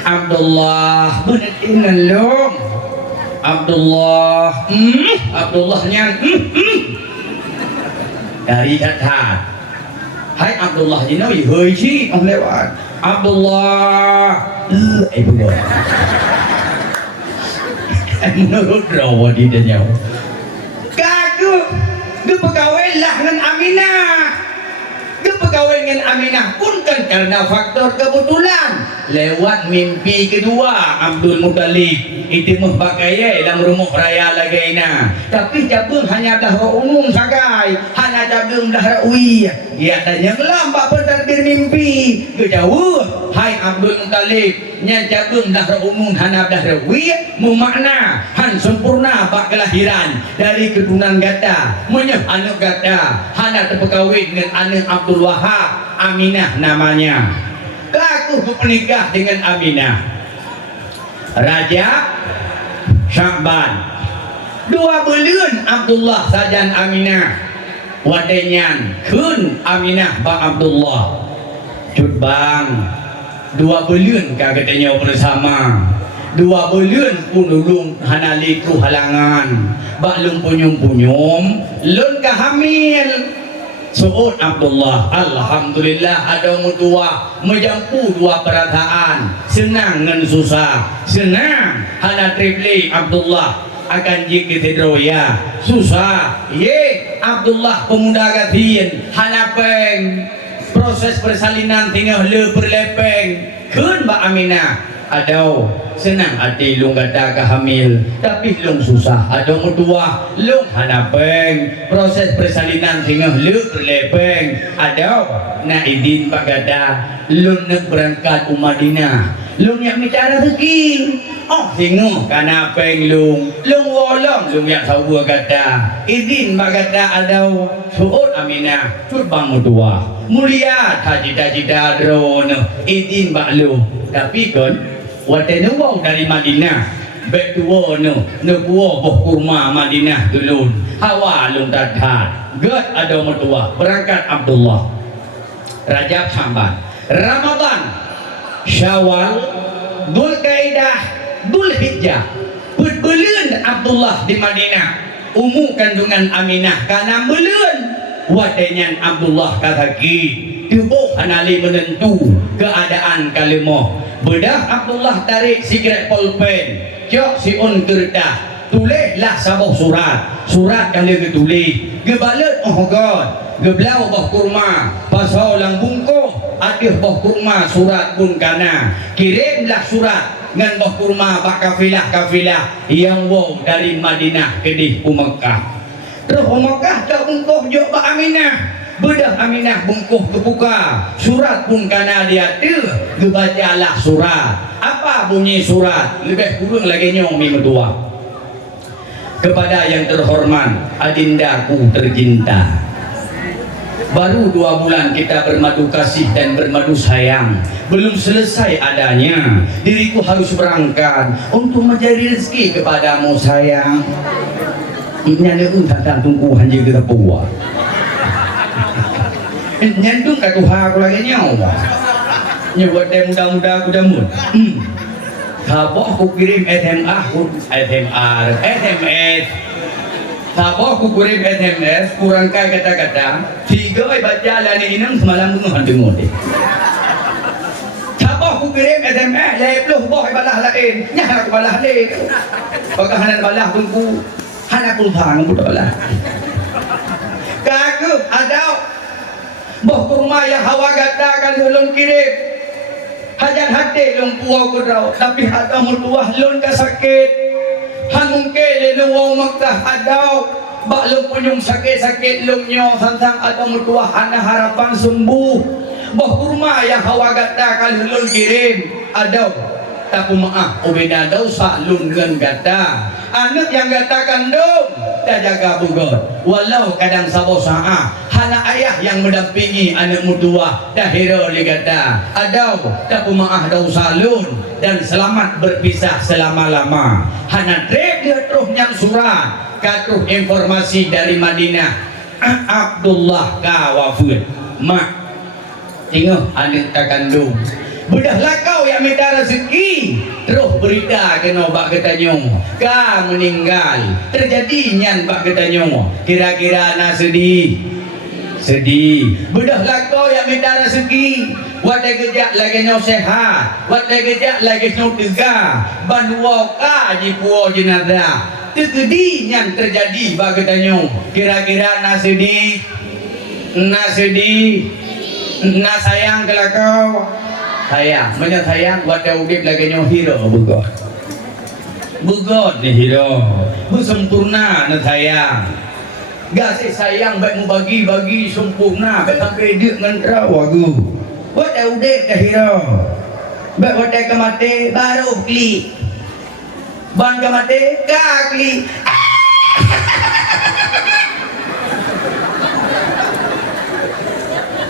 Abdullah benetingan long Abdullahnya dari dadat hai Abdullah jinoi hơi chi ông lewat Abdullah ibu menurut rawa di dunia kagum pegawai lah dengan Aminah pun kan karena faktor kebetulan lewat mimpi kedua Abdul Muttalib itu membakaya dalam rumah raya lagaina tapi jabung hanya dahra umum sagai hanya jabung dahra uwi ya tanya lambat pentarbir mimpi kejauh hai Abdul Muttalib nya jabung dahra umum hanya dahra uwi memakna han sempurna bak kelahiran dari keturunan gata menyeh anak gata hanya terpekawin dengan anak Abdul Wahab Aminah namanya laku bernikah dengan Aminah Rajab Syakban 2 bulan Abdullah sajan Aminah wadenyan kun Aminah bang Abdullah cut bang 2 bulan kagetanya bersama 2 bulan pun ulung hanali ku halangan bak lung punyum lun kahamil Suud Abdullah alhamdulillah ada mutua menjampu 2 perasaan senang dan susah senang hana tripli Abdullah akan jikit hidroya susah ye Abdullah pemuda gatin hana peng proses persalinan tinggal le berlepeng kun Mbak Aminah adau senang hati lung kata kehamil tapi lung susah ada mutua lung hanapeng proses persalinan tinggal le berlepeng adau na idin pak gada lung nak berangkat Madinah lung yang bicara rezeki oh singu kanapeng lung wolong lung yang tahu kata idin pak gada adau Suud Aminah curbang mutua mulia cita-cita drone idin pak lu tapi kan waktu nuwang dari Madinah betua nubuah boh kurma Madinah dulu hawa lung tadat gad ada mertua berangkat Abdullah Rajab Syakban Ramadan Syawal Dzulqa'dah Dzulhijjah bulan Abdullah di Madinah umum kandungan Aminah karena bulan wadenyan Abdullah kata ki tubuh anali menentu keadaan kalimah. Bedah Abdullah tarik sigaret pulpen, cok si on kertas, tulislah sabah surat yang dia tulis, gebalet God, geblau bah kurma, pasal lang bungkuh, adih bah kurma surat pun kana, kirimlah surat ngan bah kurma bah kafilah yang wow dari Madinah ke di Mekah. Terus Mekah tak bungkuh jok bah Aminah. Bedah Aminah bungkuh kebuka, surat pun kana dia tu, gebacalah surat. Apa bunyi surat? Lebih kurang lagi nyomi medua. Kepada yang terhormat, adindaku tercinta. Baru 2 bulan kita bermadu kasih dan bermadu sayang. Belum selesai adanya, diriku harus berangkat untuk mencari rezeki kepadamu sayang. Nyana datang tunggu hanya kita buat. Nyandung kat Tuhan aku lagi nyawa. Nyawa dia muda-muda aku damut. Kabok aku kirim SMS. Kabok aku kirim SMS kurang kata-kata. 3 baca lani inang semalam bunuh dengar deh. Kabok aku kirim SMS leploh boh balah lain. Nyah aku balah lain. Bagaimana balah tunggu. Hana pulpang betul lah. Kagum ada boh kurma yang hawa gatakan ulun kirim hajat hati lung puau kerau tapi ada mutuah lun ka sakit hanung ke lelung wau Makkah adau bak lung punyung sakit-sakit lung nyo santang ada mutuah hana harapan sembuh boh kurma yang hawa gatakan ulun kirim adau taku maaf ubeda dosa lun ngen gata anak yang gatakan dong dah jaga bugot walau kadang sabo saah hana ayah yang mendampingi anak mutua dah hero ligata adau tak maaf dosa lun dan selamat berpisah selama-lama hana trek dia terus yang surat katuh informasi dari Madinah Abdullah kawafud mak tengok anak tak kandung budahlah kau yang minta rezeki terus berita kena bak ketanyong ka meninggal terjadi nyan bak ketanyong kira-kira nak sedih budahlah kau yang minta rezeki wat gejak lagi nyau sehat wat gejak lagi nyau tegak banwa ka ji puo jenazah tegedi nyan terjadi bak ketanyong kira-kira nak sedih nak sayang kalau kau sayang, banyak sayang buat udip lagi nyo hero bugot ni hero sempurna na sayang gasih sayang baik mu bagi sempurna baik sampai dia dengan rawagu buat udip ke hero baik buat ke mati baru klik ban ke mati klik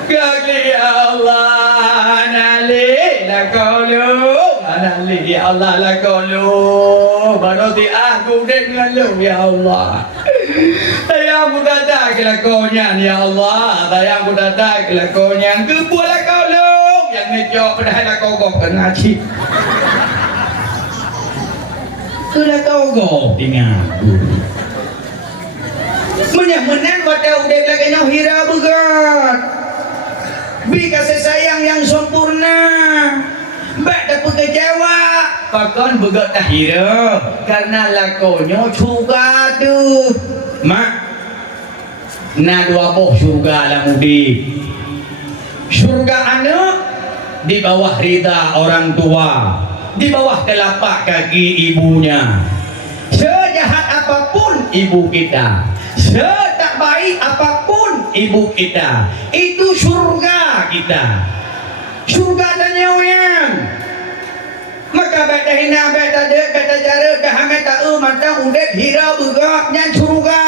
kali ya Allah nali la kaulu nali ya Allah la kaulu baru aku dengan lu ya Allah sayang muda tak kelakonyan ya Allah sayang muda tak kelakonyan kebulah kaulu yang ngejok padahal kau gok kena cip sudah kau gok tinggal menang pada udah lagi nyau hira bukan bi kasih sayang yang sempurna bak dapat kecewa pakon begot dah hira karena lakonyo juga tu mak na dua boh surga lah mudi surga anak di bawah rida orang tua di bawah telapak kaki ibunya sejahat apapun ibu kita setak baik apapun ibu kita itu surga kita surga dan nyawian maka beta hina beta dek beta jara kahame ta'u mata udek hira begak nyan surga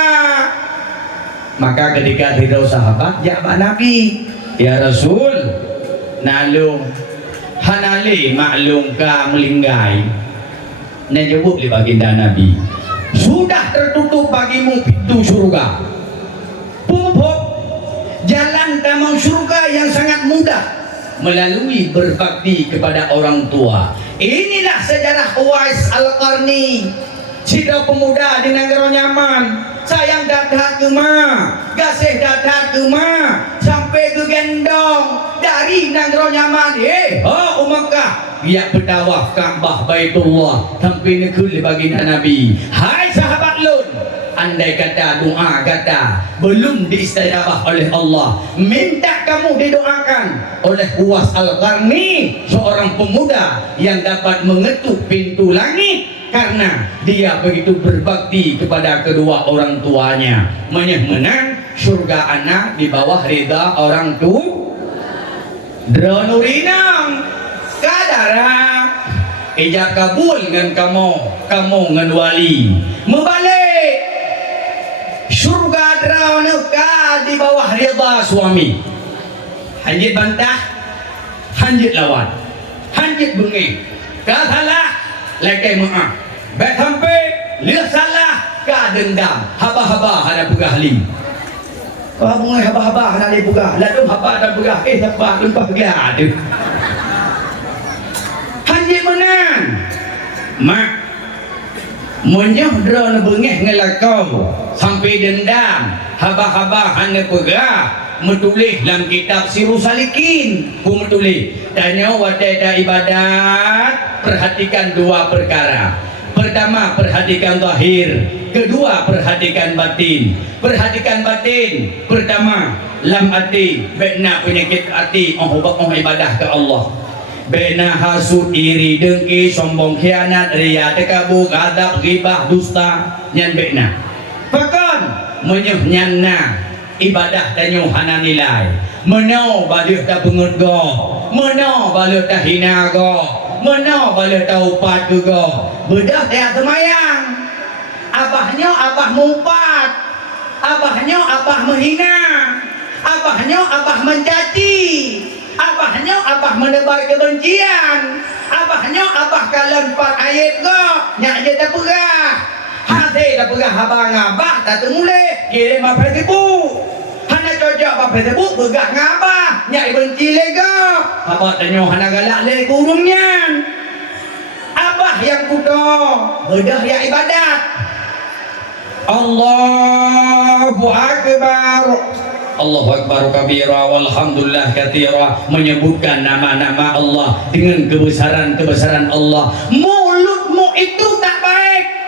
maka ketika hira sahabat jawab Nabi ya Rasul nalung hanali maklum ka melinggai na jawab li baginda Nabi sudah tertutup bagimu pintu surga pumpup jalan tamu surga yang sangat mudah melalui berbakti kepada orang tua. Inilah sejarah Uwais Al-Qarni, sida pemuda di negara Yaman. Sayang datang ke ma, gasih datang ke ma, sampai ke gendong hari nang jero nyaman Makkah dia bertawaf Ka'bah Baitullah sampai negeri baginda Nabi. Hai sahabat lun, andai kata doa kata belum diistajabah oleh Allah, minta kamu didoakan oleh Uwais Al-Qarni, seorang pemuda yang dapat mengetuk pintu langit karena dia begitu berbakti kepada kedua orang tuanya. Menang surga anak di bawah ridha orang tua. Dronurinang kadara ijab kabul dengan kamu ngan wali membalik surga dronuka di bawah ridha suami. Hanjit bantah, hanjit lawan, hanjit bengih, katalah lekai maaf, baik sampai lihat salah ka dendam, haba-haba ada pegahli. Kamu haba-haba ada pegah, lalu haba ada pegah, haba lempah pegah tu. Hanjit menang, mak menyohdron bengih ngelakau sampai dendam, haba-haba hanya pegah. Metulis dalam kitab Sirus Salikin, ku metulis tanya wadada ibadat, perhatikan dua perkara. Pertama, perhatikan zahir, kedua perhatikan batin. Perhatikan batin, pertama lam hati, bena penyakit hati, ibadah ke Allah. Bena hasud, iri, dengki, sombong, khianat, riya, tekabur, ghadab, ghibah, dusta, nyan bena. Fakon menyuh nyanna ibadah tanyo hana nilai, meno balik ta pengurgo, meno balik ta hinago, meno balik ta upat juga. Bedah dia semayang, abahnya abah mumpat, abahnya abah menghina, abahnya abah mencaci, abahnya abah menebar kebencian, abahnya abah kalan pat ayat go, nyak je tak pegah. Hati dah pegah abang abah tak temulih kirim apa Facebook. Hana cocok apa Facebook pegah ngabah nyai benci lega. Abah tanya hana galak le kurungnya. Abah yang kudo bedah ya ibadat. Allahu Akbar. Allahu Akbar kabira walhamdulillah katsira, menyebutkan nama-nama Allah dengan kebesaran-kebesaran Allah. Mulutmu itu tak baik.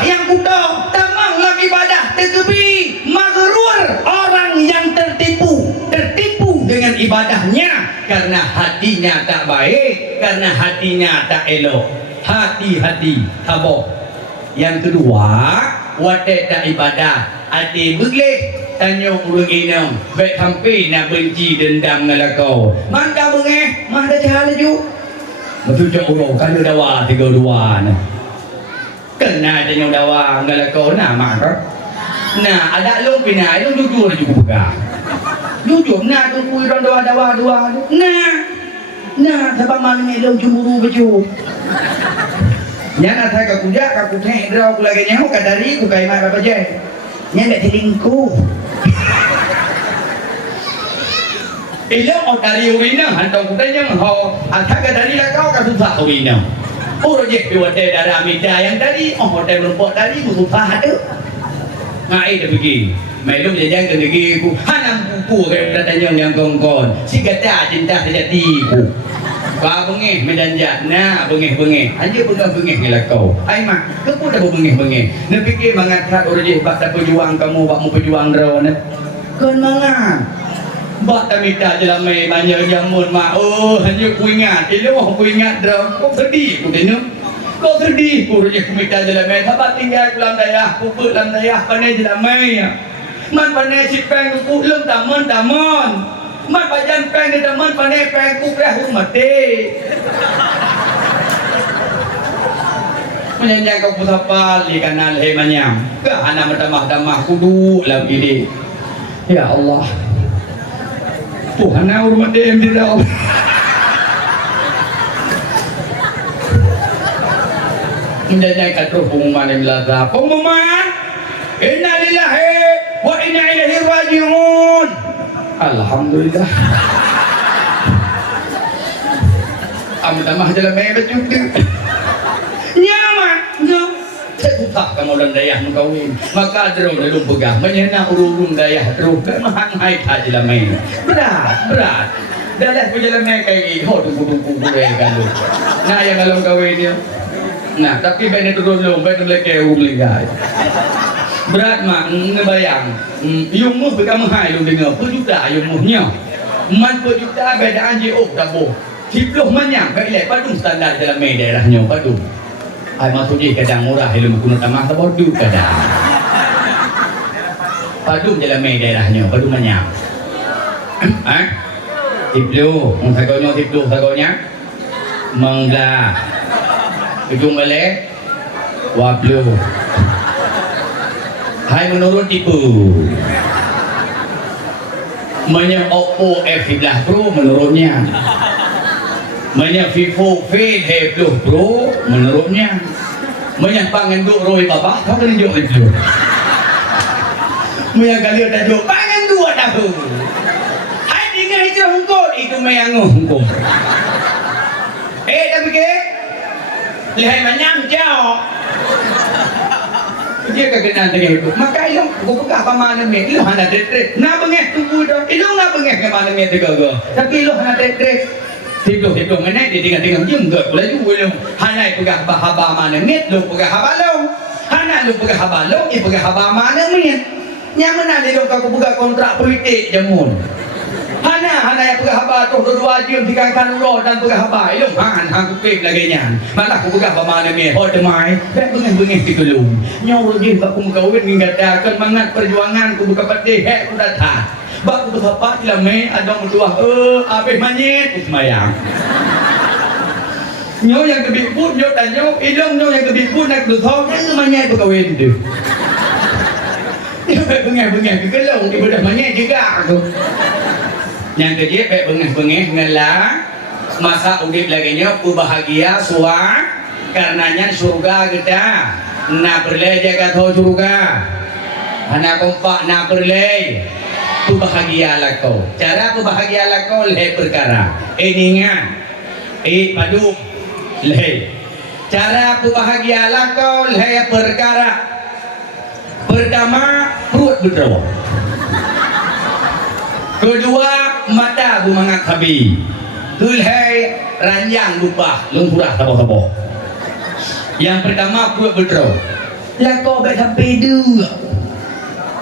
Yang kuda tamang lagi ibadah tergebi maghrur, orang yang tertipu dengan ibadahnya karena hatinya tak baik, karena hatinya tak elok. Hati-hati tabok. Yang kedua, wadah tak ibadah hati begleh tanya urang inang baik sampai nak benci dendam ngalakau manda bengeh manda jalan ju betul jauh urang kalau dawa 32 nah kena tanya dawa ngalakau nama kan. Nah ada long pinai long jujur juga pegang jujur nah tu kui ron dawa dua nah sebab malam ni long cemburu baju nyana saya kaku teh draw ku lagi nyahu kadari ku kai mai apa je nyana selingkuh ilmu dari urina hantong kutanya ho ataka dari lah kau ka susah urina uruje biwate darah mida yang tadi hotel rumput tadi susah tu ngai dah pergi melum jajan ke negeri ku hanam buku katanya yang kongkon si gata cinta sejati ku kau bengih menjanjat nah bengih hanya bengih ngelakau ai mak kau dah bengih nak fikir mengangkat uruje bak tak pejuang kamu bak mu pejuang raw ne kon mangan bak tak minta jelah mai banyak jamun mak hanya ku ingat ku ingat dah kau sedih ku tanya kau sedih ku uruje ku minta jelah mai sabat tinggal ku dalam dayah ku put dalam dayah pandai jelah mai man pandai cipeng ku lum taman man bajan peng di taman pandai peng ku preh mati menyanyi kau pusapal di kanal hemanyam ke anak mendamah kudu lagi di ya Allah Tuhan na urmat dia di dalam menjanjikan katruh pengumuman yang belada pengumuman inna lillahi wa inna ilaihi raji'un alhamdulillah amat tamah jalan mai betul nyaman Setutak kamu dan dayah mengkawin. Maka derung dalung pegang menyenang urung dayah derung dan mahang-hai aja main. Berat. Dalah ku jalan main kayak gitu tunggu kan lu. Nah yang kalau kawin dia. Nah tapi benar turun benar lagi umligai. Berat mak ngebayang. Yung mu pegang mahai lu dengar. Perjuta yung muhnya. Man perjuta beda anjing dabo. Hiploh manyang kailai padung standar dalam main daerahnya padung. Ay maksudnya kadang murah ilmu kuno tamah bodoh kadang. Padung dalam daerahnya, padung banyak. Tiplu, sagonya tiplu sagonya. Mangga. Ujung balik. Wablu. Hai menurut tipu. Oppo F11 Pro menurutnya. Vivo V10 Pro menurutnya. Pangan duk roi bapa kau kena jauh itu. Kali ada jauh pangan dua tahun. Hai dengar itu hongkot itu hongkot. Tapi ke lihai manyam jauh. Dia kena dengan itu. Maka ilong aku buka apa mana me. Ilong hana detret. Na bengeh tunggu dah. Ilong na bengeh ke mana me tegaga. Tapi ilong hana detret. Tidur mana dia dengan jenggot pula juga lu. Hanai pegah haba mana met lu pegah haba lu. Hana lu pegah haba lu, pegah haba mana met. Yang mana dia kau pegah kontrak politik jamun. Hana yang pegah haba tu dua jam tiga kan lo dan pegah haba lu. Hang kupik lagi nyan. Malah aku pegah haba mana met. Oh demai, dak bengeng ti lu. Nyawa je aku mengkawin ngadakan mangat perjuangan ku buka peti hek ku datang. Bak ku berapa ilame ada mentua habis manyet semayang. Nyo yang kebik pun nyo dan nyo ilong nyo yang kebik pun nak dutong itu manyet berkawin tu. Dia bengeng kelong dia dah manyet juga tu. Yang kedua bengeng ngalah masa udip lagi nyo ku bahagia suah karenanya surga kita. Na perle jaga tho surga. Anak kompak na perle. Ku bahagialah kau. Cara ku bahagialah kau leh perkara. Ingat. Padu leh. Cara ku bahagialah kau leh perkara. Pertama perut berderak. Kedua mata bumangat habi. Tulhai ranjang lupa lungkurah taboh-taboh. Yang pertama perut berderak. Lah kau baik sampai dua.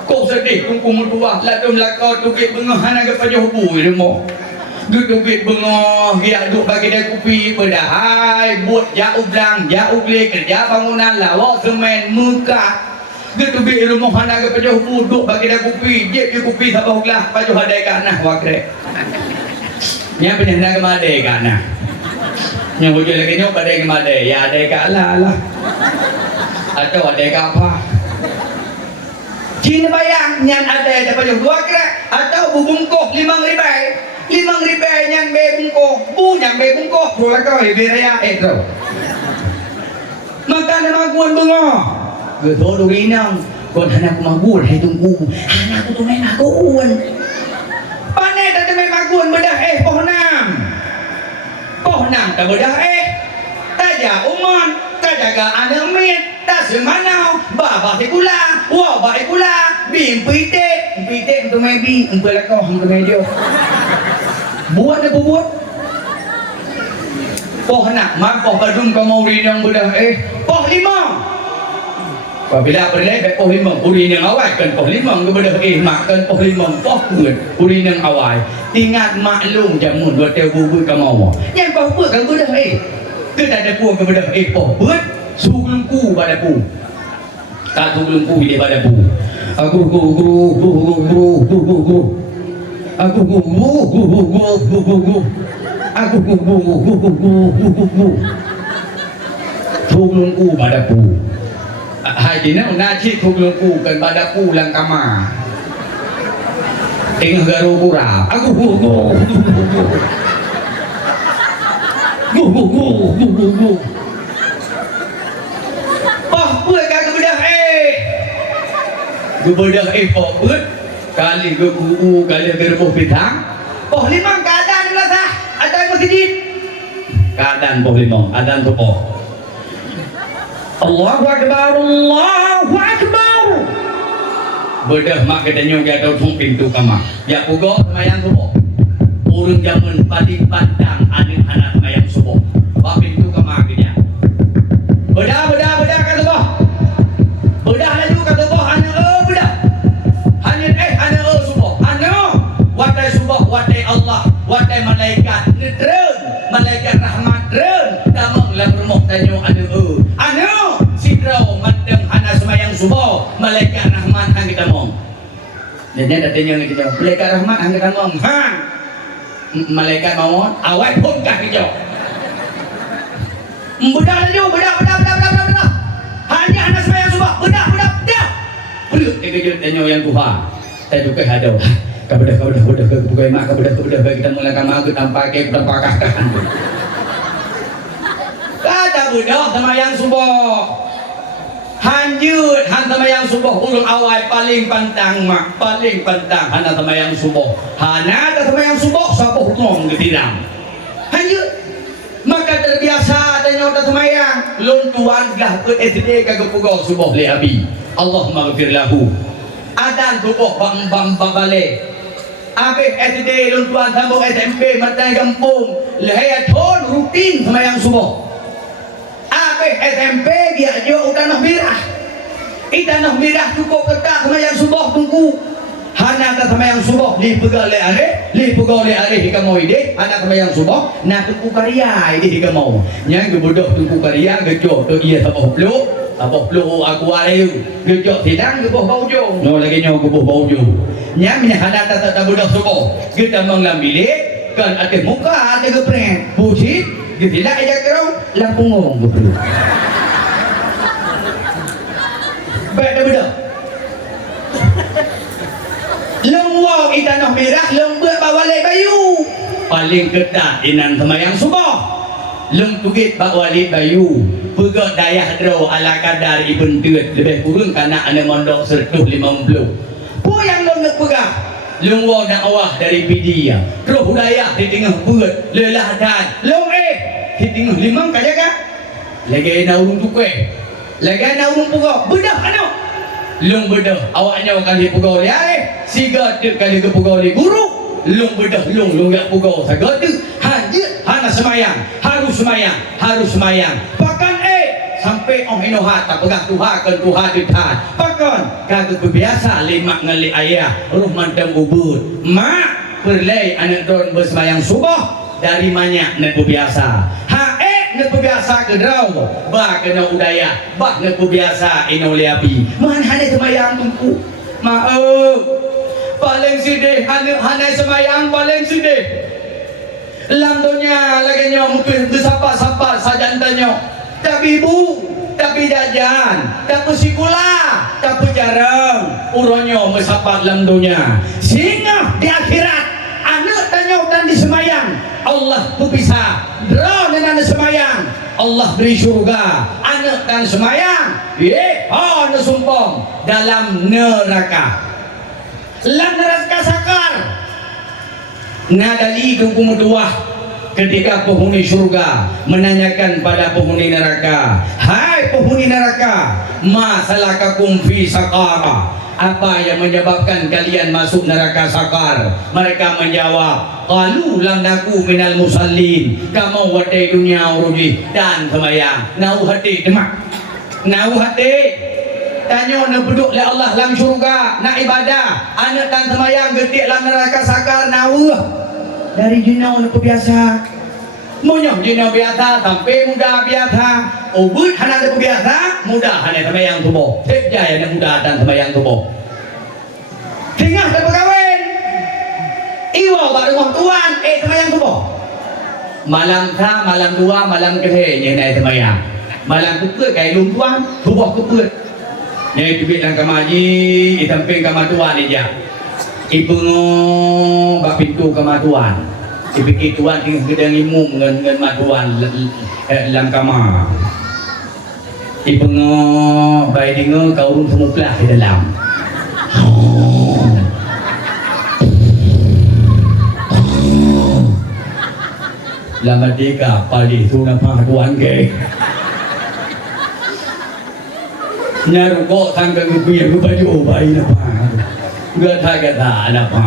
Kau sedih tunggu mertua ladum lakau tukik bengah hana ke pajuh bui demo. Tukik bengah dia duk bagi dia kopi berdahai buat jauh blang jauh beli kerja bangunan lawak semen muka. Tukik rumah hana ke pajuh bui duk bagi dia kopi jep dia kopi sabah ulah pajuh hadai kanah wakrek. Nya penyana ke madai kanah. Nya wujud lagi nyok badai ke madai ya adai ka lah. Atau adai ka apa? Cina bayang yang ada dapat yang dua kerak atau bubungkok 5 ribai yang bebungkok bu yang bebungkok boleh kau beraya itu maka nama kuan bunga betul durinang kon hana ku magun hai tunggu hana ku tu main magun pane tak main magun bedah pohnam tak bedah taja umon tajaga anak mit tak semanau baba sekula wah baik pula bim pite untuk main bim untuk lekau untuk main dia buat apa buat poh nak mampu badung kau mau rinang budak poh 5 apabila berlebih poh 5 urinang awal kan poh 5 kepada makan poh 5 poh kuat urinang awal ingat maklum jamun buat dia bubur kau mau yang poh buat kau budak kita ada puang kepada poh buat suglungku padaku tak suglungku dia padaku aku suglungku padaku hai dina ngaji suglungku kan padaku lang kama tengah garu kurang aku Kebedah poh buat kali ke guru kali ke rebuh bintang poh 5 keadaan lah sah ada masjid keadaan poh 5 adaan tu poh Allahu Akbar, Allahu Akbar. Bedah mak katanya dia tahu pintu kamar. Ya pugo semayang subuh. Urang zaman paling pandang anak-anak semayang subuh. Pak pintu kamar dia. Bedah kata bah. Bedah laju kata bah hanya bedah. Hanya subuh. Hanya watai subuh, watai Allah, watai malaikat. Nedren, malaikat rahmat dren. Tamang lah bermuk tanya hanya sidrau mandang hana semayang subuh, malaikat rahmat hang kita mong. Jadi ada tanya kita, malaikat rahmat hang kita mong. Hang malaikat maut awak pun kah kita. Bedah laju, bedah. Hanya hana semayang subuh, bedah. Perut dia tanya yang Tuhan. Saya juga ada. Kabedah bukan mak kabedah kita mulai kamar kita pakai kita pakahkan. Kata budak semayang subuh. Hanjut han semayang subuh ulung awal paling pantang mak, paling pantang hana semayang subuh. Hana semayang subuh sapa hukum getirang. Hanjut. Maka terbiasa tanya udah semayang lun tuan gah ke SD kagak pugau subuh li abi. Allahumma ghfir lahu. Adan subuh bang bale. Habis SD lun tuan sambung SMP matai kampung lehaya thon rutin semayang subuh. Habis SMP dia jo udah merah. Itanah merah cukup ketak semayang subuh tunggu. Hana tak semayang subuh li pegau le are hikamau ide anak semayang subuh nak tunggu karya ide hikamau. Yang gebodoh tunggu karya gejo tu ia sabah peluk aku alayu gejo sidang geboh baujo. No lagi nyo geboh baujo. Yang hana tak bodoh subuh. Kita menglam bilik kan ada muka ada gepren. Busit getidak aja kerong lampungong gepren. Baik dah bodoh. Lengwau itanah merah lembut bawa walai bayu paling ketat inan semayang subuh leng tugit bawa walai bayu pegat dayah draw ala kadar ibn tuat lebih kurang kanak ane mondok 150 pu yang leng nak pegah lengwau dakwah dari pidia roh budaya di tengah buat lelah dan leng di tengah limang kaja kan lagi na urung tukwe lagi na urung pegah bedah anak lung bedah awaknya kali pugau li siga tu kali ke pugau li guru lung bedah lung yak pugau saga tu hana semayang harus semayang pakan sampai inohat tak pegang Tuhan dithan pakan kagak biasa limak ngali ayah ruh mandam ubud mak perlai anak don bersemayang subuh dari banyak nak biasa nak biasa ke draw ba kena udaya ba nak biasa ino liapi man hana semayang tungku maaf paling sedih hana semayang paling sedih lamdonya lagi nyo mungkin bersapa-sapa sajantanyo tapi ibu tapi jajan tapi sikula tapi jarang uronyo bersapa lamdonya sehingga di akhirat anak tanyo dan di semayang Allah tu bisa draw dengan semayang Allah beri syurga anak dan semayang anu sumpong dalam neraka sakar nadali hukum dua ketika penghuni syurga menanyakan pada penghuni neraka hai penghuni neraka masalakakum fi sakara apa yang menyebabkan kalian masuk neraka sakar? Mereka menjawab, qalu lam naku minal musallin. Kamu wadai dunia uruji dan semayang. Nau hati demak. Nau hati. Tanya nak duduk oleh Allah dalam syurga, nak ibadah. Anak dan semayang getik dalam neraka sakar nau. Dari jinau nak biasa. Munyah jinau biasa sampai muda biasa. Ubud hana ada biasa, mudah hana semayang tubuh. Sejaya nak mudah dan semayang tubuh. Tinggal terpegawin. Iwa baru rumah tuan, semayang tubuh. Malam ta, malam dua, malam ketiga nyenai semayang. Malam ketiga kaya lum tuan, tubuh ketiga. Nyai tubik dan kamaji, samping kamar tuan aja. Ibu bak pintu kamar tuan. Dipikir tuan tinggal gedang imum dengan matuan dalam kamar. Ibu bayi dengar kau urung semua pelah di dalam. Lama tiga pagi tu nampak tuan ke. nyaru kok tangga gupi aku baju bayi apa gak kata apa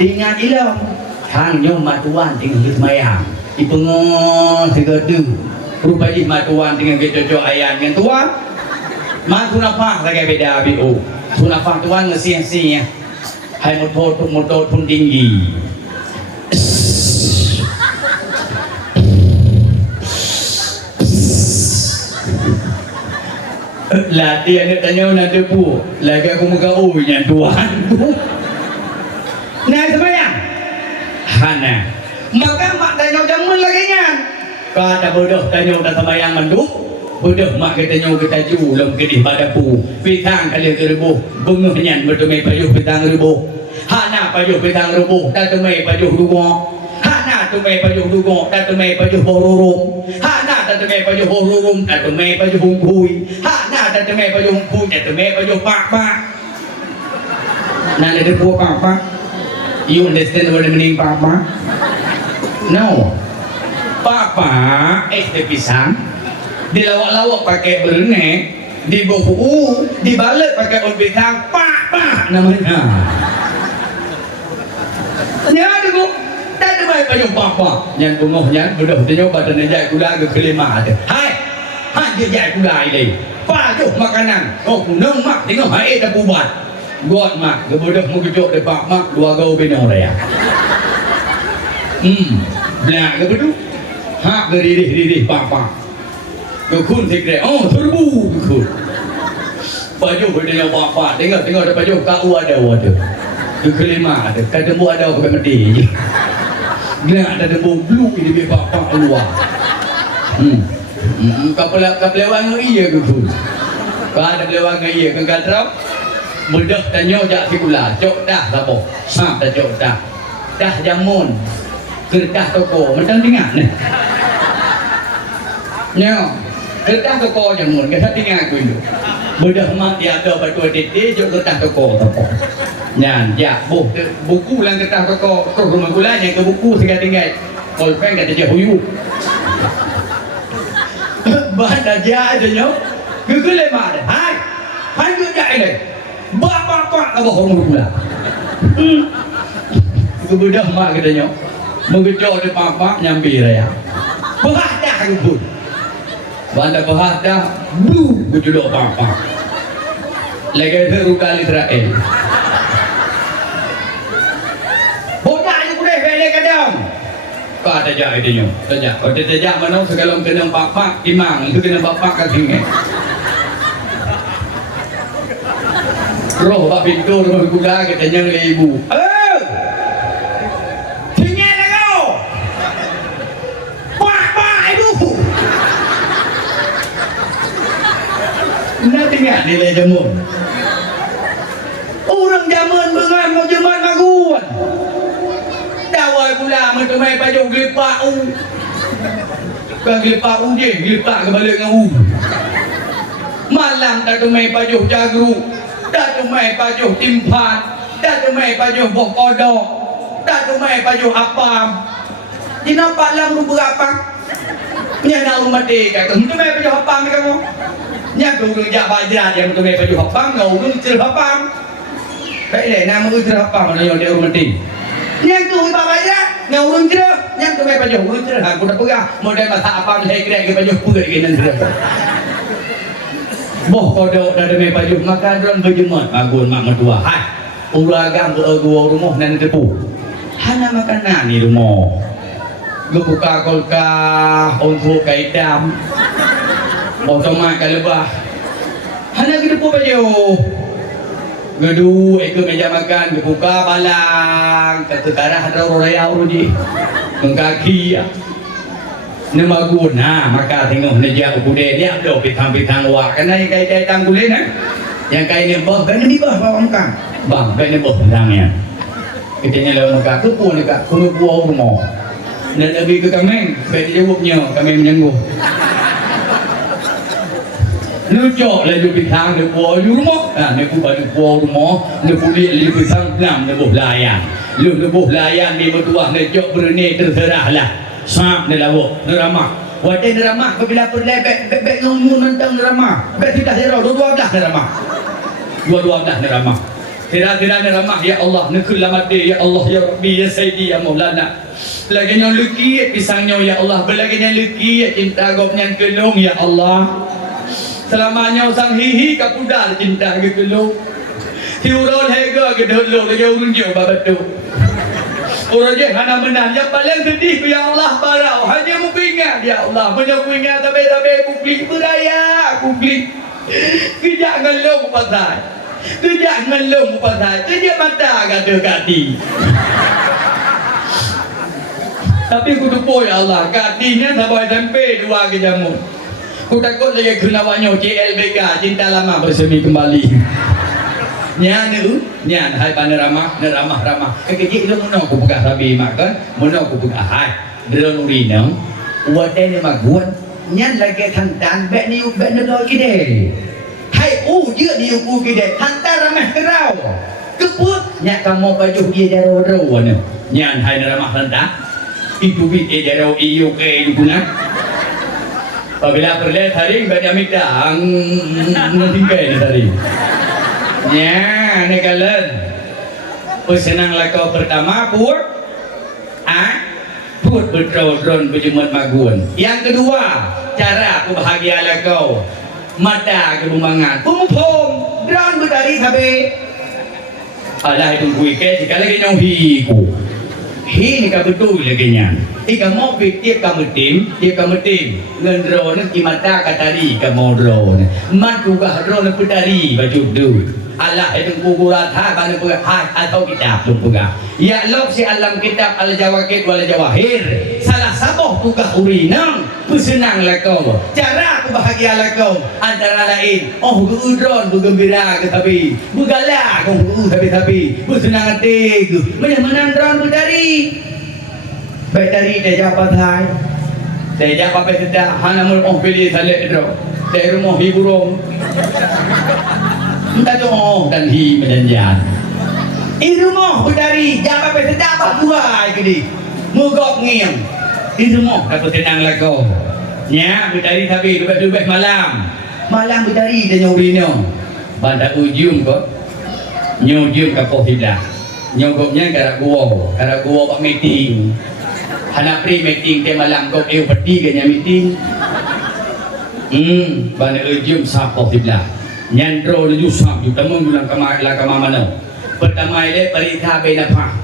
ingat ilang hangnya matuan tinggal semayang ipengol segede rupanya matuan dengan cocok ayam yang tua matu napa lagi beda bio sunapa tuan ngesiang-siang hai motor pun tinggi latihan tanya nak pu lagi aku muka yang tuan nah semayang hana maka mak tanya jamun lagi nyan kata bodoh tanya dah semayang manduk bodoh mak kita julam ke di pada pu pitang kali ke rebuh bunga nyan bertumai payuh pitang rebuh hana payuh pitang rebuh dan tumai payuh dugong hana tumai payuh dugong dan tumai payuh borurum hana dan tumai payuh borurum dan tumai payuh hungkui hana dan tumai payuh hungkui dan tumai payuh pak nah ada pu pak you understand what I mean papa no papa teh pisang dilawak-lawak pakai berenang di buku dibalik pakai on pisang papa namanya nyata ku tak ada baik payung papa yang bungoh yang bedah nyoba dan jai gula ke kelima ada hai dia jai gula ini payung makanan oh nong mak tengok hai dah buat buat mak kebedah mengejok depak mak dua gau benor ya belah kebedah hak geridih papa kekun sekre oh serbu kekun baju berdaya papa tengok ada baju kau ada kelima ada kadembu ada aku mati gila ada dembu blue di papa luar kapelewang iya kekun ada pelewang iya kengkal terap bedah tanya jak sikula cok dah lapo sap dah cok dah jamun kertas toko macam dengar ni nyo kertas toko jamun kita tinggal aku itu bedah mak dia ada batu titik jok kertas toko nyan ya buku lang kertas toko ke rumah gula yang ke buku sekali tinggal kolpen kata je huyu bahan aja nyo kekele mak hai ke jai ni bapak ke bawah rumah gula kebedah mak katanya mengejok di papa nyambi raya berhadah rupun banda berhadah blue kejuduk papa lagi teru kali Israel bodak je kudah beli kadang kata jaya dia saja kalau tidak mana sekalong kena papa imang itu kena papa kat sini roh pak pintu rumah gula katanya oleh ibu ingat nilai jamun orang zaman bengan mau jaman maguan dawai pula mentemai payung gelipak bukan gelipak je gelipak kebalik dengan malam tak temai payung jagru tak temai payung timpan tak temai payung bok kodok tak temai payung apam dia nampak lah berapa ni nak rumah dia kata temai payung apam kamu nhắc tụi đừng dạ bài ra thì tụi mày phải học băng ngầu nó chưa học băng đấy để nam mới chưa học băng mà nó nhiều đều mình tìm nhắc tụi bà bài ra ngầu đừng chưa nhắc tụi mày phải dùng đừng chưa hàng của nó ra một đây mà thả băng hay cái này cái phải dùng bự cái này chưa bỏ kodok dari tụi mày phải dùng makan don berjemur agun mak mertua hai uragam tu gua rumah nan tepu hanya makanan ni rumah gua buka kolka untuk kaidam otomat kalebah hanya kita pun baju gedu ikut meja makan buka balang kata tarah ada orang rayau ni mengkaki nama guna maka tengok meja kude dia ada pitang-pitang wak karena yang kai tanggulin yang kai ni bah kan ni bah bawa makan bang kai ni bah tangnya kitanya lawan makan tu pun dekat kuno buah rumah dan lebih ke kami kai jawabnya kami menyanggup Nujok lah ju pitang de buah ju rumah. Ne ku baju buah rumah, ne ku lihat li pisang nam ne buah layan. Lu ne buah layan ni bertuah ne jok berni terserahlah. Sap ne lawo, ne ramah. Wadah neramah apabila perlai bek ngomong tentang neramah. Bek tidak hero dua belah neramah. Dua belah neramah. Tira-tira neramah ya Allah nekulamadé ya Allah ya Rabbi ya Sayyidi ya Maulana. Lagi yang leki pisangnya ya Allah, belagi yang leki cinta gopnya kelong ya Allah. Selamanya sang hihi kapudar cinta ke kelong. Tiurol hega ke dulu lagi urun jo babatu. Orang je hana menang yang paling sedih ya Allah barau hanya mupingat ya Allah menyapingat tabe-tabe kuklik beraya kuklik kejak ngelong pasal kejak ngelong pasal kejak mata kata kati tapi ku tupo ya Allah katinya sampai SMP 2 ke jamu ku takut lagi kenawannya CLBK cinta lama bersemi kembali nyan hai panorama ramah kekejik lu mono ku buka sabi makan mono ku buka hai dron urino wadai ni maguan nyan lagi hantan bek ni bek no kide hai dia ni ku kide hantar ramah kerau keput nyak kamu baju dia daro wana nyan hai ramah hantar itu bit daro UK dukungan apabila perle hari banyak midang ntingkai tadi ya, ni kalian pesenang lakau pertama puat betul-betul berjemut magun. Yang kedua, cara aku bahagia lakau mata kebumangan pum drone berdari sampai alah itu kui ke jika lagi nyong hiku hi ni ka betul lagi nyan ika mau tiap kamu tim ngan drone ki mata katari ka mau drone mat juga drone berdari baju du Allah itu kuburat ha kana puga ha atau kitab tu puga ya lok si alam kitab al jawakid wal jawahir salah saboh puga urinang pesenang lakau cara aku bahagia lakau antara lain udron bergembira ke tapi bergalak tapi bersenang hati menang dron berdari baik dari dia jabat hai dia jabat sedap hana mul pilih salek dro dari rumah hiburong entah tu dan hi menjanjian itu mau berdari jangan sampai sedap apa buat gini mugok ngiang itu mau dapat tenang lagu nya berdari tapi dubek malam berdari dan nyurino pada ujung kok nyujung ke pohida nyogoknya gara gua pak meeting anak pri meeting ke malam kok peti ke meeting pada ujung sa pohida nyandro lu usap ju tamang gulang kamamano pertama ile parita be napa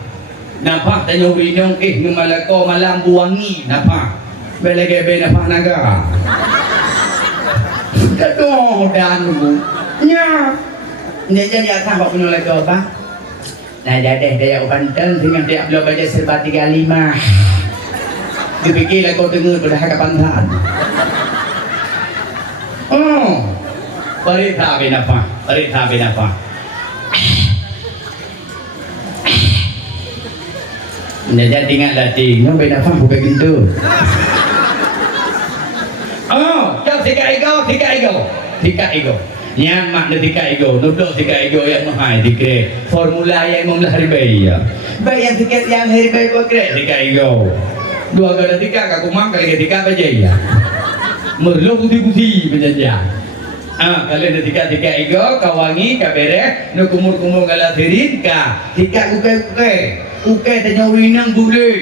tanyo winong ngumalako malam buwangi napa belege be napa naga kado dan nya jadi akan kok punya lagi apa nah jadi dia Banten dengan dia belum baca serba 35 dipikir lagi kau dengar pada kapan Parita binapa. Nanya tinggal latih, no binapa bukan gitu. Jauh tiga ego. Yang makna tiga ego, nuduk tiga ego yang mahal tiga. Formula yang memlahari bayi ya. Bayi yang tiga yang hari bayi kau kira tiga ego. Dua kali tiga, kaku mak kali tiga baca ya. Merlu putih berjanjian. Kalian tiga ego kawangi kabere no kumur galatirin ka tiga uke tanya winang boleh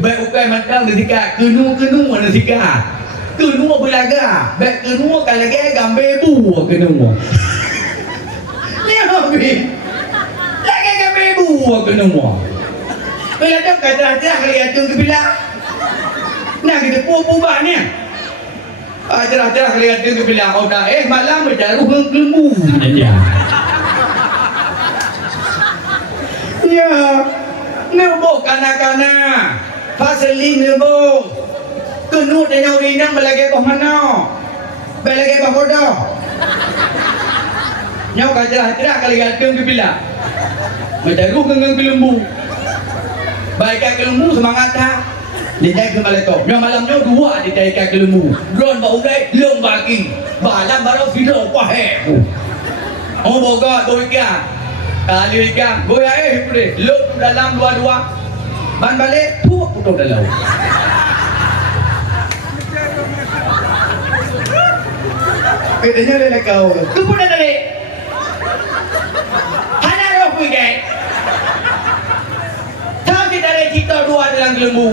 baik uke matang tiga kenu mana tiga kenu belaga baik kenu kalage gambe bu kenu ni habis lagi gambe bu kenu bila dah kata lihat tu bila nak kita pu banyak cerah-cerah lihat dia bilang kau dah malam berjaruh lembu ya nebo kana faselin nebo kenu tanya urinang belage kau mana belage kau bodoh nyau cerah-cerah kali lihat dia bilang berjaruh lembu baik ke lembu semangat tak Dijai ke malaikat. Yang malamnya dua dijai ke lembu. Drone bau dai, long bagi. Balam baru video pahe. Boga tu ikan. Kali ikan. Goya pure. Luk dalam dua-dua. Ban balik putuk dalam. Bedanya lele kau. Tu pun dah lele. Hana roh pun ke. Tahu kita ada cerita dua dalam lembu.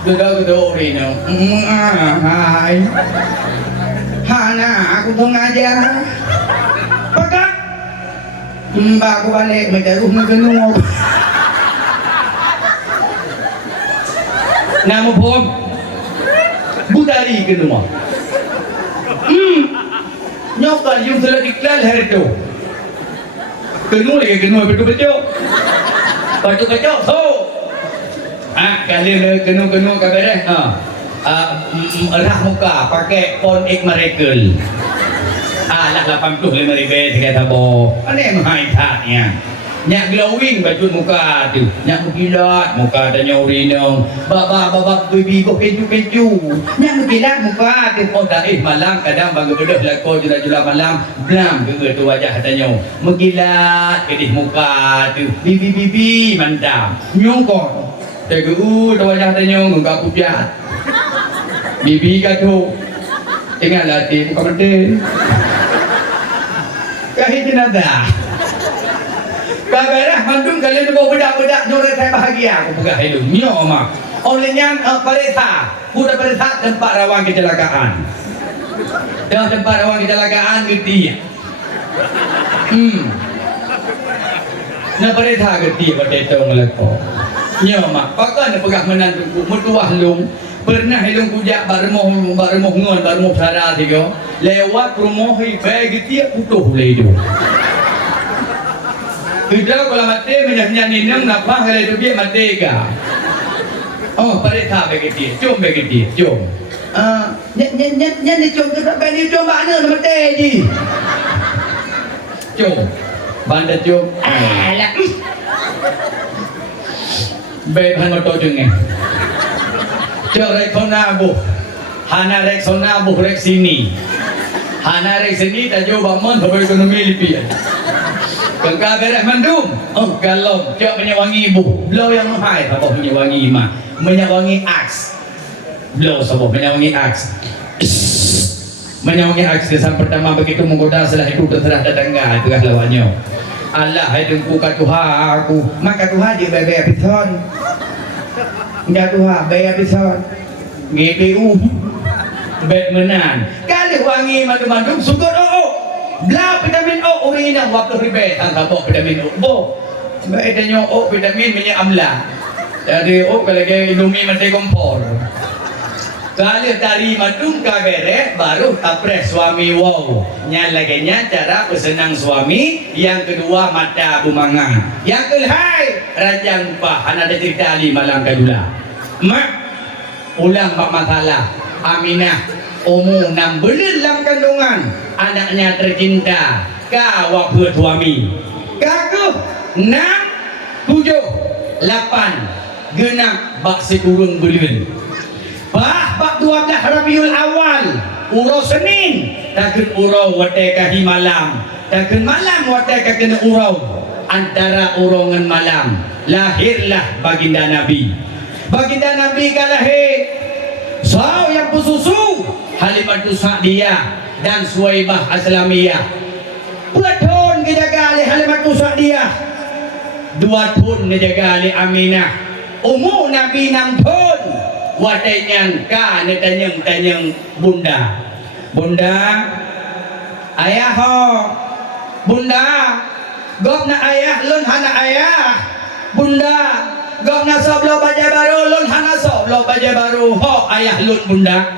Gedor-gedor ini. Hai. Hana, aku tu ngajar. Pegang. Mbak aku balik macam rumah genung. Nama pom. Budari genung. Nyokal yung sudah iklan hari tu. Genung lagi genung betul-betul. Betul-betul. So. Kali genung-genung kabar rah muka pakai pon ek merekel. Lah 85 ribu kata bo. Ane mahal taknya. Nyak glowing baju muka tu. Nyak berkilat muka tanya urinong. Baba baby go keju. Nyak berkilat muka tu. Oh dah malam kadang bagi bedah lakon jula malam. Blam ke tu wajah tanya. Berkilat kedih muka tu. Bibi mantap. Nyongkon. Tega tu wajah tanya ngak pupiat. Bibi kata tengah latih muka penting. Kahit jenazah. Kabarah mandung kalian bawa bedak-bedak nurut saya bahagia. Aku pegang hidup. Nyo mak. Olehnya perintah. Budak perintah tempat rawan kecelakaan. Dan tempat rawan kecelakaan geti. Nak perintah geti pada itu melekor. Nyo mak. Pakai nak pegang menantuku. Mertuah lung. Pernah hilung kujak barmoh ngon barmoh sara tiga. Lewat rumah bagi tiap putuh ledo. Kita kalau mati menyanyi nang napa kalau itu biar mati ka. Oh pada tak bagi dia, jom bagi dia, jom. Nyanyi jom tu bagi jom mana mati ji. Jom, bandar jom. Alah. Beban motor jengeng. Jom rekona bu, hana reksona bu rek sini. Hana rek sini tak jauh bangun sebab ekonomi lipian. Kengkau beres mandum. Oh galom, cak minyak wangi ibu. Blow yang mahal, apa minyak wangi mah? Minyak wangi Axe. Blow sebab minyak wangi Axe. Minyak wangi Axe kesan pertama begitu menggoda setelah itu terserah tetangga itu kan lawannya. Allah hidungku katuha aku, maka Tuhan dia bayar pison. Enggak Tuhan bayar pison. GPU. Baik menan. Kali wangi madu-madu sukut bla vitamin O urina waktu ribet angka bo vitamin O bo baik tanya O vitamin minyak amla jadi O kalau ke Indomie mesti kompor kali tari madung kabere baru tapres suami wow nyalaganya cara pesenang suami yang kedua mata bumangan yang kelihai rajang upah ada cerita di malam kadula mak ulang pak masalah Aminah umur 6 bulan dalam kandungan anaknya tercinta kawak buat suami kaku 6 7 8 genap bak sekurung bulan bak 12 Rabiul Awal urau Senin takkan urau watai kahi malam takkan malam watai kena urau antara urongan malam lahirlah baginda Nabi kalahir Saw yang pesusu Halimatus Sa'diyah dan Suwaibah Aslamiyah. Betul kejaga oleh Halimatus Sa'diyah. 2 tahun kejaga oleh Aminah. Umur Nabi 6 tahun. Watainya ka netanyang bunda. Bunda ayah ho. Bunda gop na ayah lun hana ayah. Bunda gop na soblo baja baru lun hana soblo baja baru ho ayah lun bunda.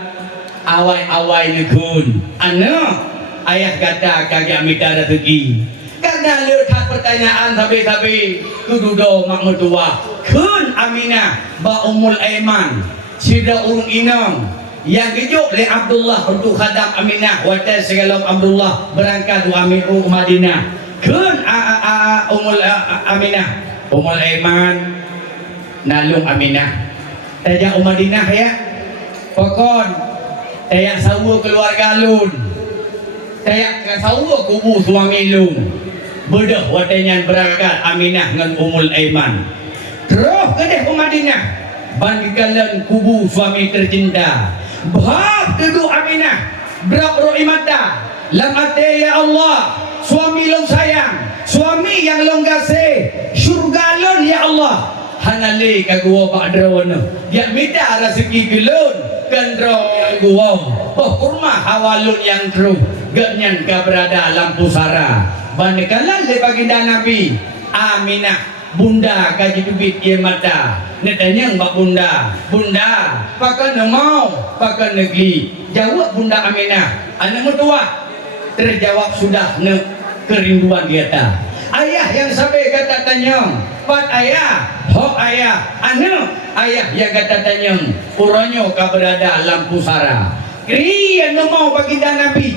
Awai-awai nekun ayah kata kagak minta rezeki karena letak pertanyaan sabi-sabi kududo mak mertua kun Aminah ba Ummul Aiman sida urung inang yang kejuk le Abdullah untuk khadam Aminah wata segala Abdullah berangkat wa Madinah kun Ummul Aminah Ummul Aiman nalung Aminah tajak Madinah ya pokon tayak sawa keluarga lun tayak sawa kubu suami lun bedah watanya berangkat Aminah dengan Ummul Aiman terus ke deh Madinah banggalan kubu suami tercinta Bahab duduk Aminah berak ro'i mata lam ate ya Allah, suami long sayang, suami yang long kasih, syurga lon ya Allah. Hanale ka gua pak drawana ya minta rezeki gelun kendrong yang gua rumah hawalun yang kru genyan ka berada lampu sara banekalan le baginda Nabi Aminah bunda kaji dubit ia mata netanya mbak bunda pakai mau pakai negeri jawab bunda Aminah anak mertua terjawab sudah ne kerinduan dia ta ayah yang sampai kata tanya pat ayah ho ayah anak ayah yang kata tanya uronyo ka berada lampu sara kri yang mau baginda Nabi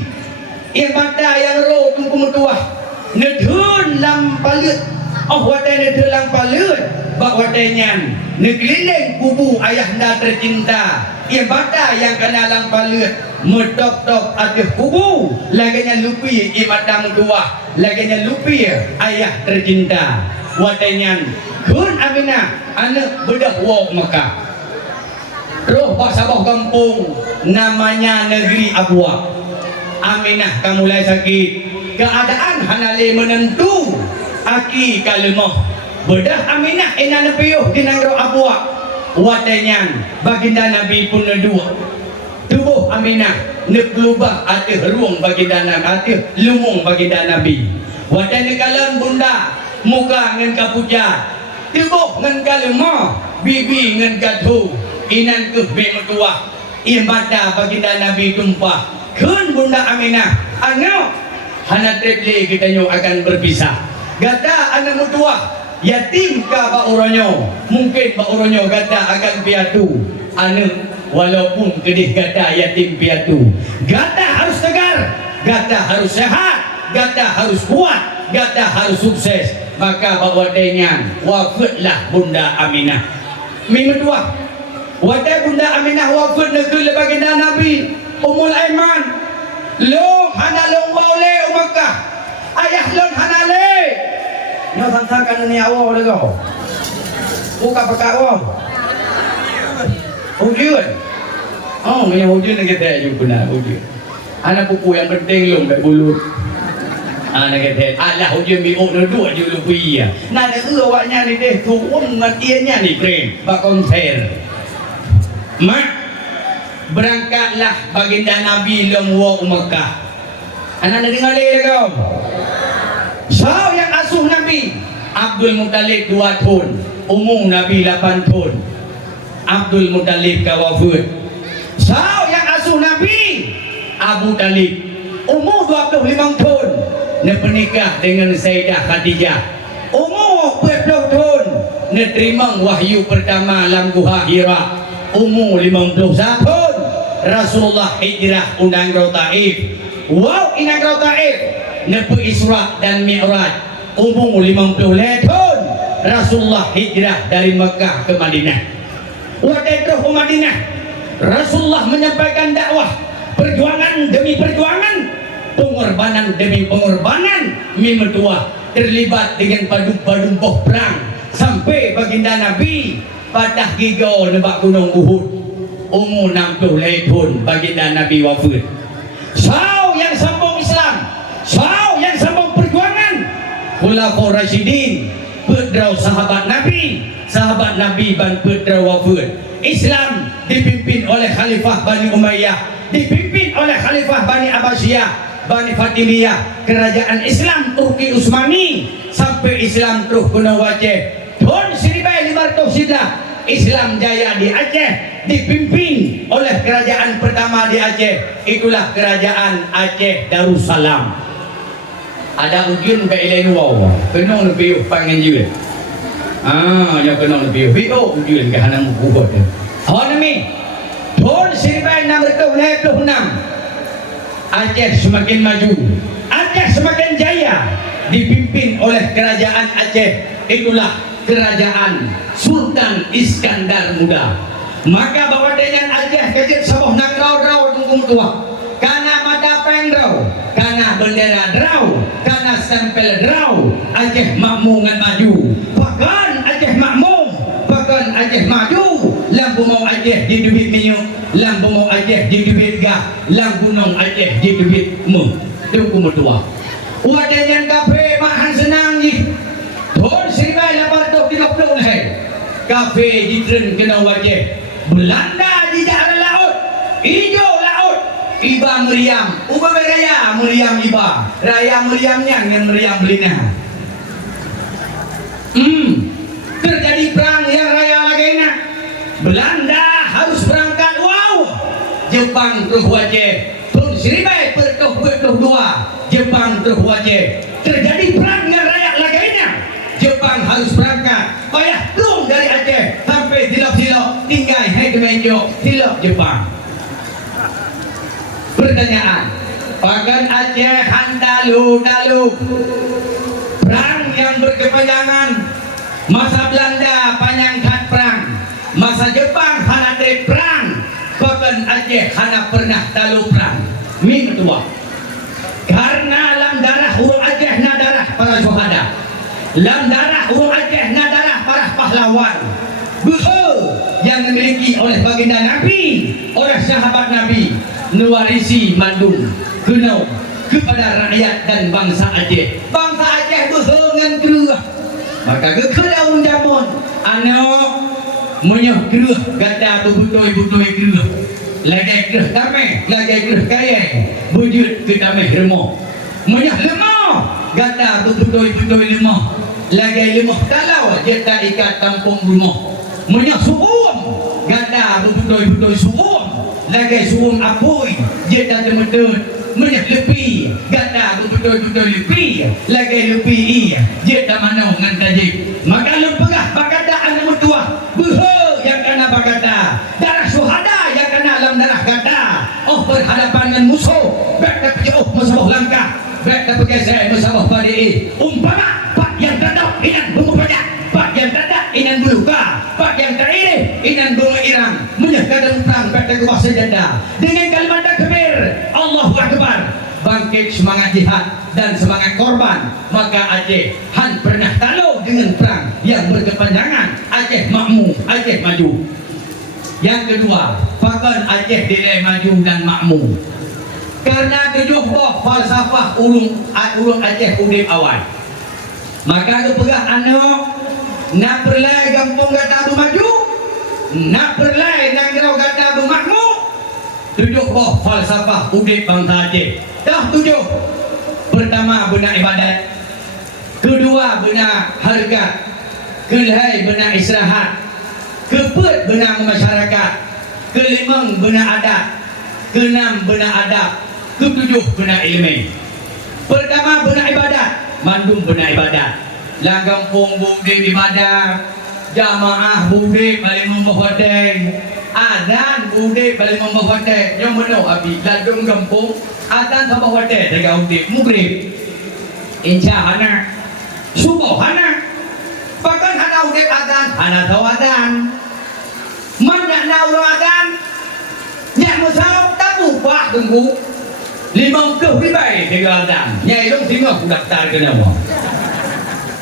ia mata yang roh tungku mertua nedun lam palut oh wadai nedun lam palut bak wadainya negelinding kubu ayah anda tercinta ia mata yang kena lam palut medok-dok aduh kubu laginya lupi ia mata mertua laginya lupi ayah tercinta wadainya kun Aminah anak bedah wak Mekah roh pak sabah kampung namanya negeri Abuak. Aminah kamu mulai sakit keadaan hanale menentu aki kalemah bedah Aminah ina nepiyuh di negeri Abuak wadainya baginda Nabi pun nedua tubuh Aminah neklubah atih ruang baginda Nabi atih lumung baginda Nabi wadai nekalan bunda muka ngan kapuja tubuh ngan kalemah bibi ngan kadhu inan ke bemetua ia mata baginda Nabi tumpah kun bunda Aminah anak hana treble kita nyo akan berpisah gata anak mutua yatim ka ba uronyo mungkin ba uronyo gata akan piatu anak walaupun kedih gata yatim piatu gata harus tegar gata harus sehat gata harus kuat gata harus sukses maka bawa dengan wafatlah bunda Aminah minggu dua wadai bunda Aminah wafat negeri baginda Nabi Ummul Aiman long hanalong waule Umakkah ayah long hanale nyo santakan ni awo lego buka pekawo hujun oh yang hujun kita juga benar hujun anak buku yang penting long kat bulut anak kita alah hujun biok dua je lupi ya nak ada awaknya ni deh tu ngan ianya ni frame bak konser mak berangkatlah baginda Nabi lengwa Mekah. Anak dengar lagi kau. So yang asuh Nabi Abdul Muttalib 2 tahun, umur Nabi 8 tahun. Abdul Muttalib kawafud. So yang asuh Nabi Abu Talib umur 25 tahun. Dia menikah dengan Sayyidah Khadijah. Umur 40 tahun. Dia terima wahyu pertama dalam Gua Hira. Umur 51 tahun. Rasulullah hijrah undang Taif. Wow inang Taif nepu Isra dan Mi'raj umur 50 tahun. Rasulullah hijrah dari Mekah ke Madinah. Wadai ke Madinah Rasulullah menyampaikan dakwah perjuangan demi perjuangan, pengorbanan demi pengorbanan. Mimetua terlibat dengan padu-padu boh perang sampai baginda Nabi patah gigau nebak gunung Uhud. Umur 60 tahun baginda Nabi wafat. Sau yang sambung Islam, sau yang sambung perjuangan Khulafaur Rasyidin, pedrau sahabat Nabi ban pedrau wafat. Islam dipimpin oleh Khalifah Bani Umayyah, dipimpin oleh Khalifah Bani Abbasiyah, Bani Fatimiyah, kerajaan Islam Turki Utsmani sampai Islam terus kena wajah. Tahun 1500 Islam jaya di Aceh, dipimpin oleh kerajaan pertama di Aceh, itulah kerajaan Aceh Darussalam. Ada ujian ke ilain wawa kena lebih panggil juga yang kena lebih ujian ke hanam buat awak ni tahun 1626 Aceh semakin maju, Aceh semakin jaya, dipimpin oleh kerajaan Aceh, itulah kerajaan Sultan Iskandar Muda. Maka bawa dengan Aceh kecil sabah nak rau tunggu tua karena mata pengrau, karena bendera drau, karena stempel drau. Aceh makmungan maju, bahkan Aceh makmum, bahkan Aceh maju. Lampu mau Aceh di duit minyak, lampu mau Aceh dibit gah lang gunung Aceh dibit mu tu kumatua wadanya kafe mahan senang ni thon seribai 830 hai kafe di tren kena wajah Belanda di daerah laut hijau laut Iba Meriam Uba Raya Meriam Iba Raya Meriamnya dengan Meriam Belina terjadi perang yang raya lagi nak Belanda harus berangkat wow Jepang terus wajah tahun 1942 Jepang terus wajah terjadi perang yang raya lagi nak Jepang harus berangkat payah belum dari Aceh sampai silap-silap tinggal hai ke Menjo silap Jepang. Pertanyaan Pagan Aceh handalu perang yang berkepanjangan masa Belanda panyangkat perang masa Jepang hanade perang Pagan Aceh hana pernah dalu perang min tua karena lam darah urang Aceh na darah para syuhada lam darah urang Aceh na darah para pahlawan yang dimiliki oleh baginda Nabi oleh sahabat Nabi mewarisi mandung kenau kepada rakyat dan bangsa Aceh. Bangsa Aceh berhengan gerah. Maka kekedaun jamun anak menyah gerah gada berbutoi-butoi gerah. Lagi gerah damai, lagi gerah kaya. Wujud ke damai remah. Menyah lemah gada berbutoi-butoi lemah. Lagi lemah kalau dia tak ikat tampung rumah. Menyah suum gada berbutoi-butoi suum. Lagi suum apoi dia tak temetut menyah lepi gada betul-betul lepi lagi lepi iya dia tak mana dengan tajik maka lepegah bagada anak mertua behe yang kena bagada darah syuhada yang kena dalam darah gada oh berhadapan dengan musuh baik tak jauh masalah langkah baik tak pergi saya masalah pada umpama pak yang tak inan bumbu pajak pak yang tak inan beluka pak yang tak inan bunga irang menyahkan perang baik tak kuasa janda dengan kalimat takbir Allahu Akbar bangkit semangat jihad dan semangat korban maka Aceh han pernah talu dengan perang yang berkepanjangan Aceh makmur Aceh maju yang kedua Pagan Aceh dilai maju dan makmur karena tujuh buah falsafah ulung Aceh udip awal maka kepegah anak nak perlai kampung kata maju nak perlai negara kata makmur tujuh buah falsafah udip bangsa Aceh dah tujuh pertama benar ibadat kedua benar harga kelihai benar istirahat keempat benar masyarakat kelima benar adat keenam benar adab ketujuh benar ilmu pertama benar ibadat mandum benar ibadat lang kampung bude ibadat jamaah bude balik membawadai adan bude balik membawadai yang benar abi ladung kampung adan sama wadai dengan udik mugrib insya hana subuh hana bahkan hana udik adan hana tahu adan mana nak adan yang musau tabu pak tunggu 50 ribai dengan adan nyai dong tinggal daftar ke nama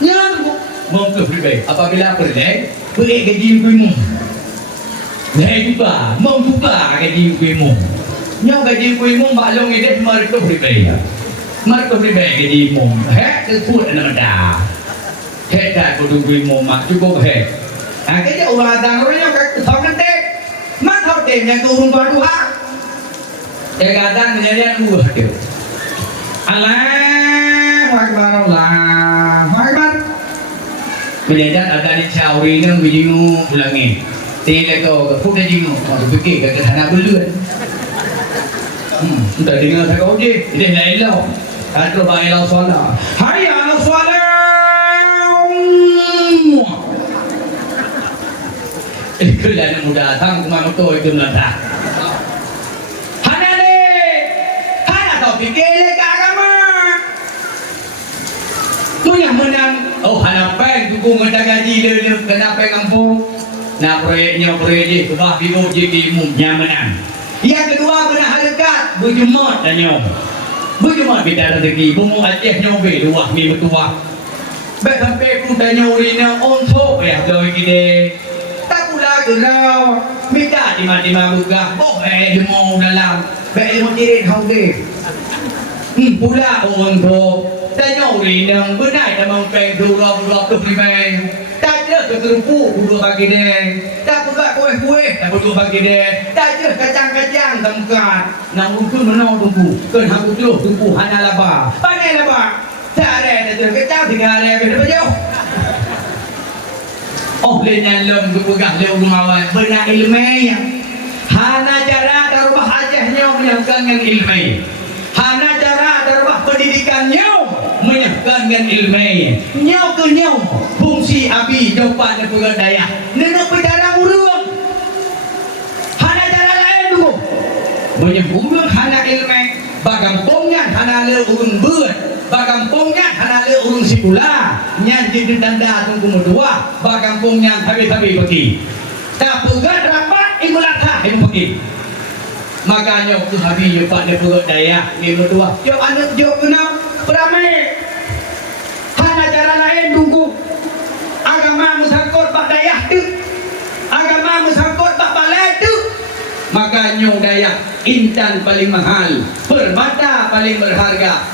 yang 50 ribai apabila pergi beri gaji kuimu nyai juga mau juga gaji kuimu nhau gaji kuimu maklum ini mereka ribai gaji mu hek tersebut ada hek dah kudu kuimu mak cukup hek cái orang ada orang yang thong nanti mak thong tiền yang turun baru ha kadang kejadian dua gitu Allah Akbar kejadian ada di Saudi ni bijingu ulangi tidak kau phút đây jingu kalau fikir ke sana belum entah dengar saya kau je ini lain lah kalau bayi lah soalan hayya soalan kelana muda datang kemana tu itu melata hana ni hana kau fikir le ke agama punya menang oh hana pen tukung ada gaji le kenapa kampung nak proyeknya proyek kebah bibo jadi umumnya menang yang kedua benar harakat berjumat dan nyom berjumat beda rezeki bumu Aceh nyobe luah mi bertuah baik sampai pun tanya urina onso payah doi gede tak pula gerau minta di mana buka ilmu dalam ilmu diri kau deh pula untuk tanya uri nang benai namang peng dua tu primeng tak ada keterpu dua bagi deh tak buka kue tak dua bagi deh tak ada kacang tempat nang ukur menau tunggu kan hampir tunggu hanya laba pandai laba tak ada kacang tinggal ada beda jauh. Oh lenyan lem buka leu ngawan benar ilmiah hana cara darubah hajahnya menyangkan ilmiah hana cara darubah pendidikannya menyangkan ilmiah nyau ke nyau fungsi abi jawapan dan daya nenek berdarah urung hana cara lain dulu menyebutkan hana ilmiah bagampungnya hana leu urung ber bagampungnya hana leu urung sikula nyan di tanda tunggu medua bagampungnya habis-habis pergi tak pegat rapat imulakah yang pergi makanya waktu habis yo pak dia pegat daya ni medua yo anak yo kenal beramai hana cara lain tunggu agama musangkut pak daya tu agama musangkut pak balai tu makanya daya intan paling mahal permata paling berharga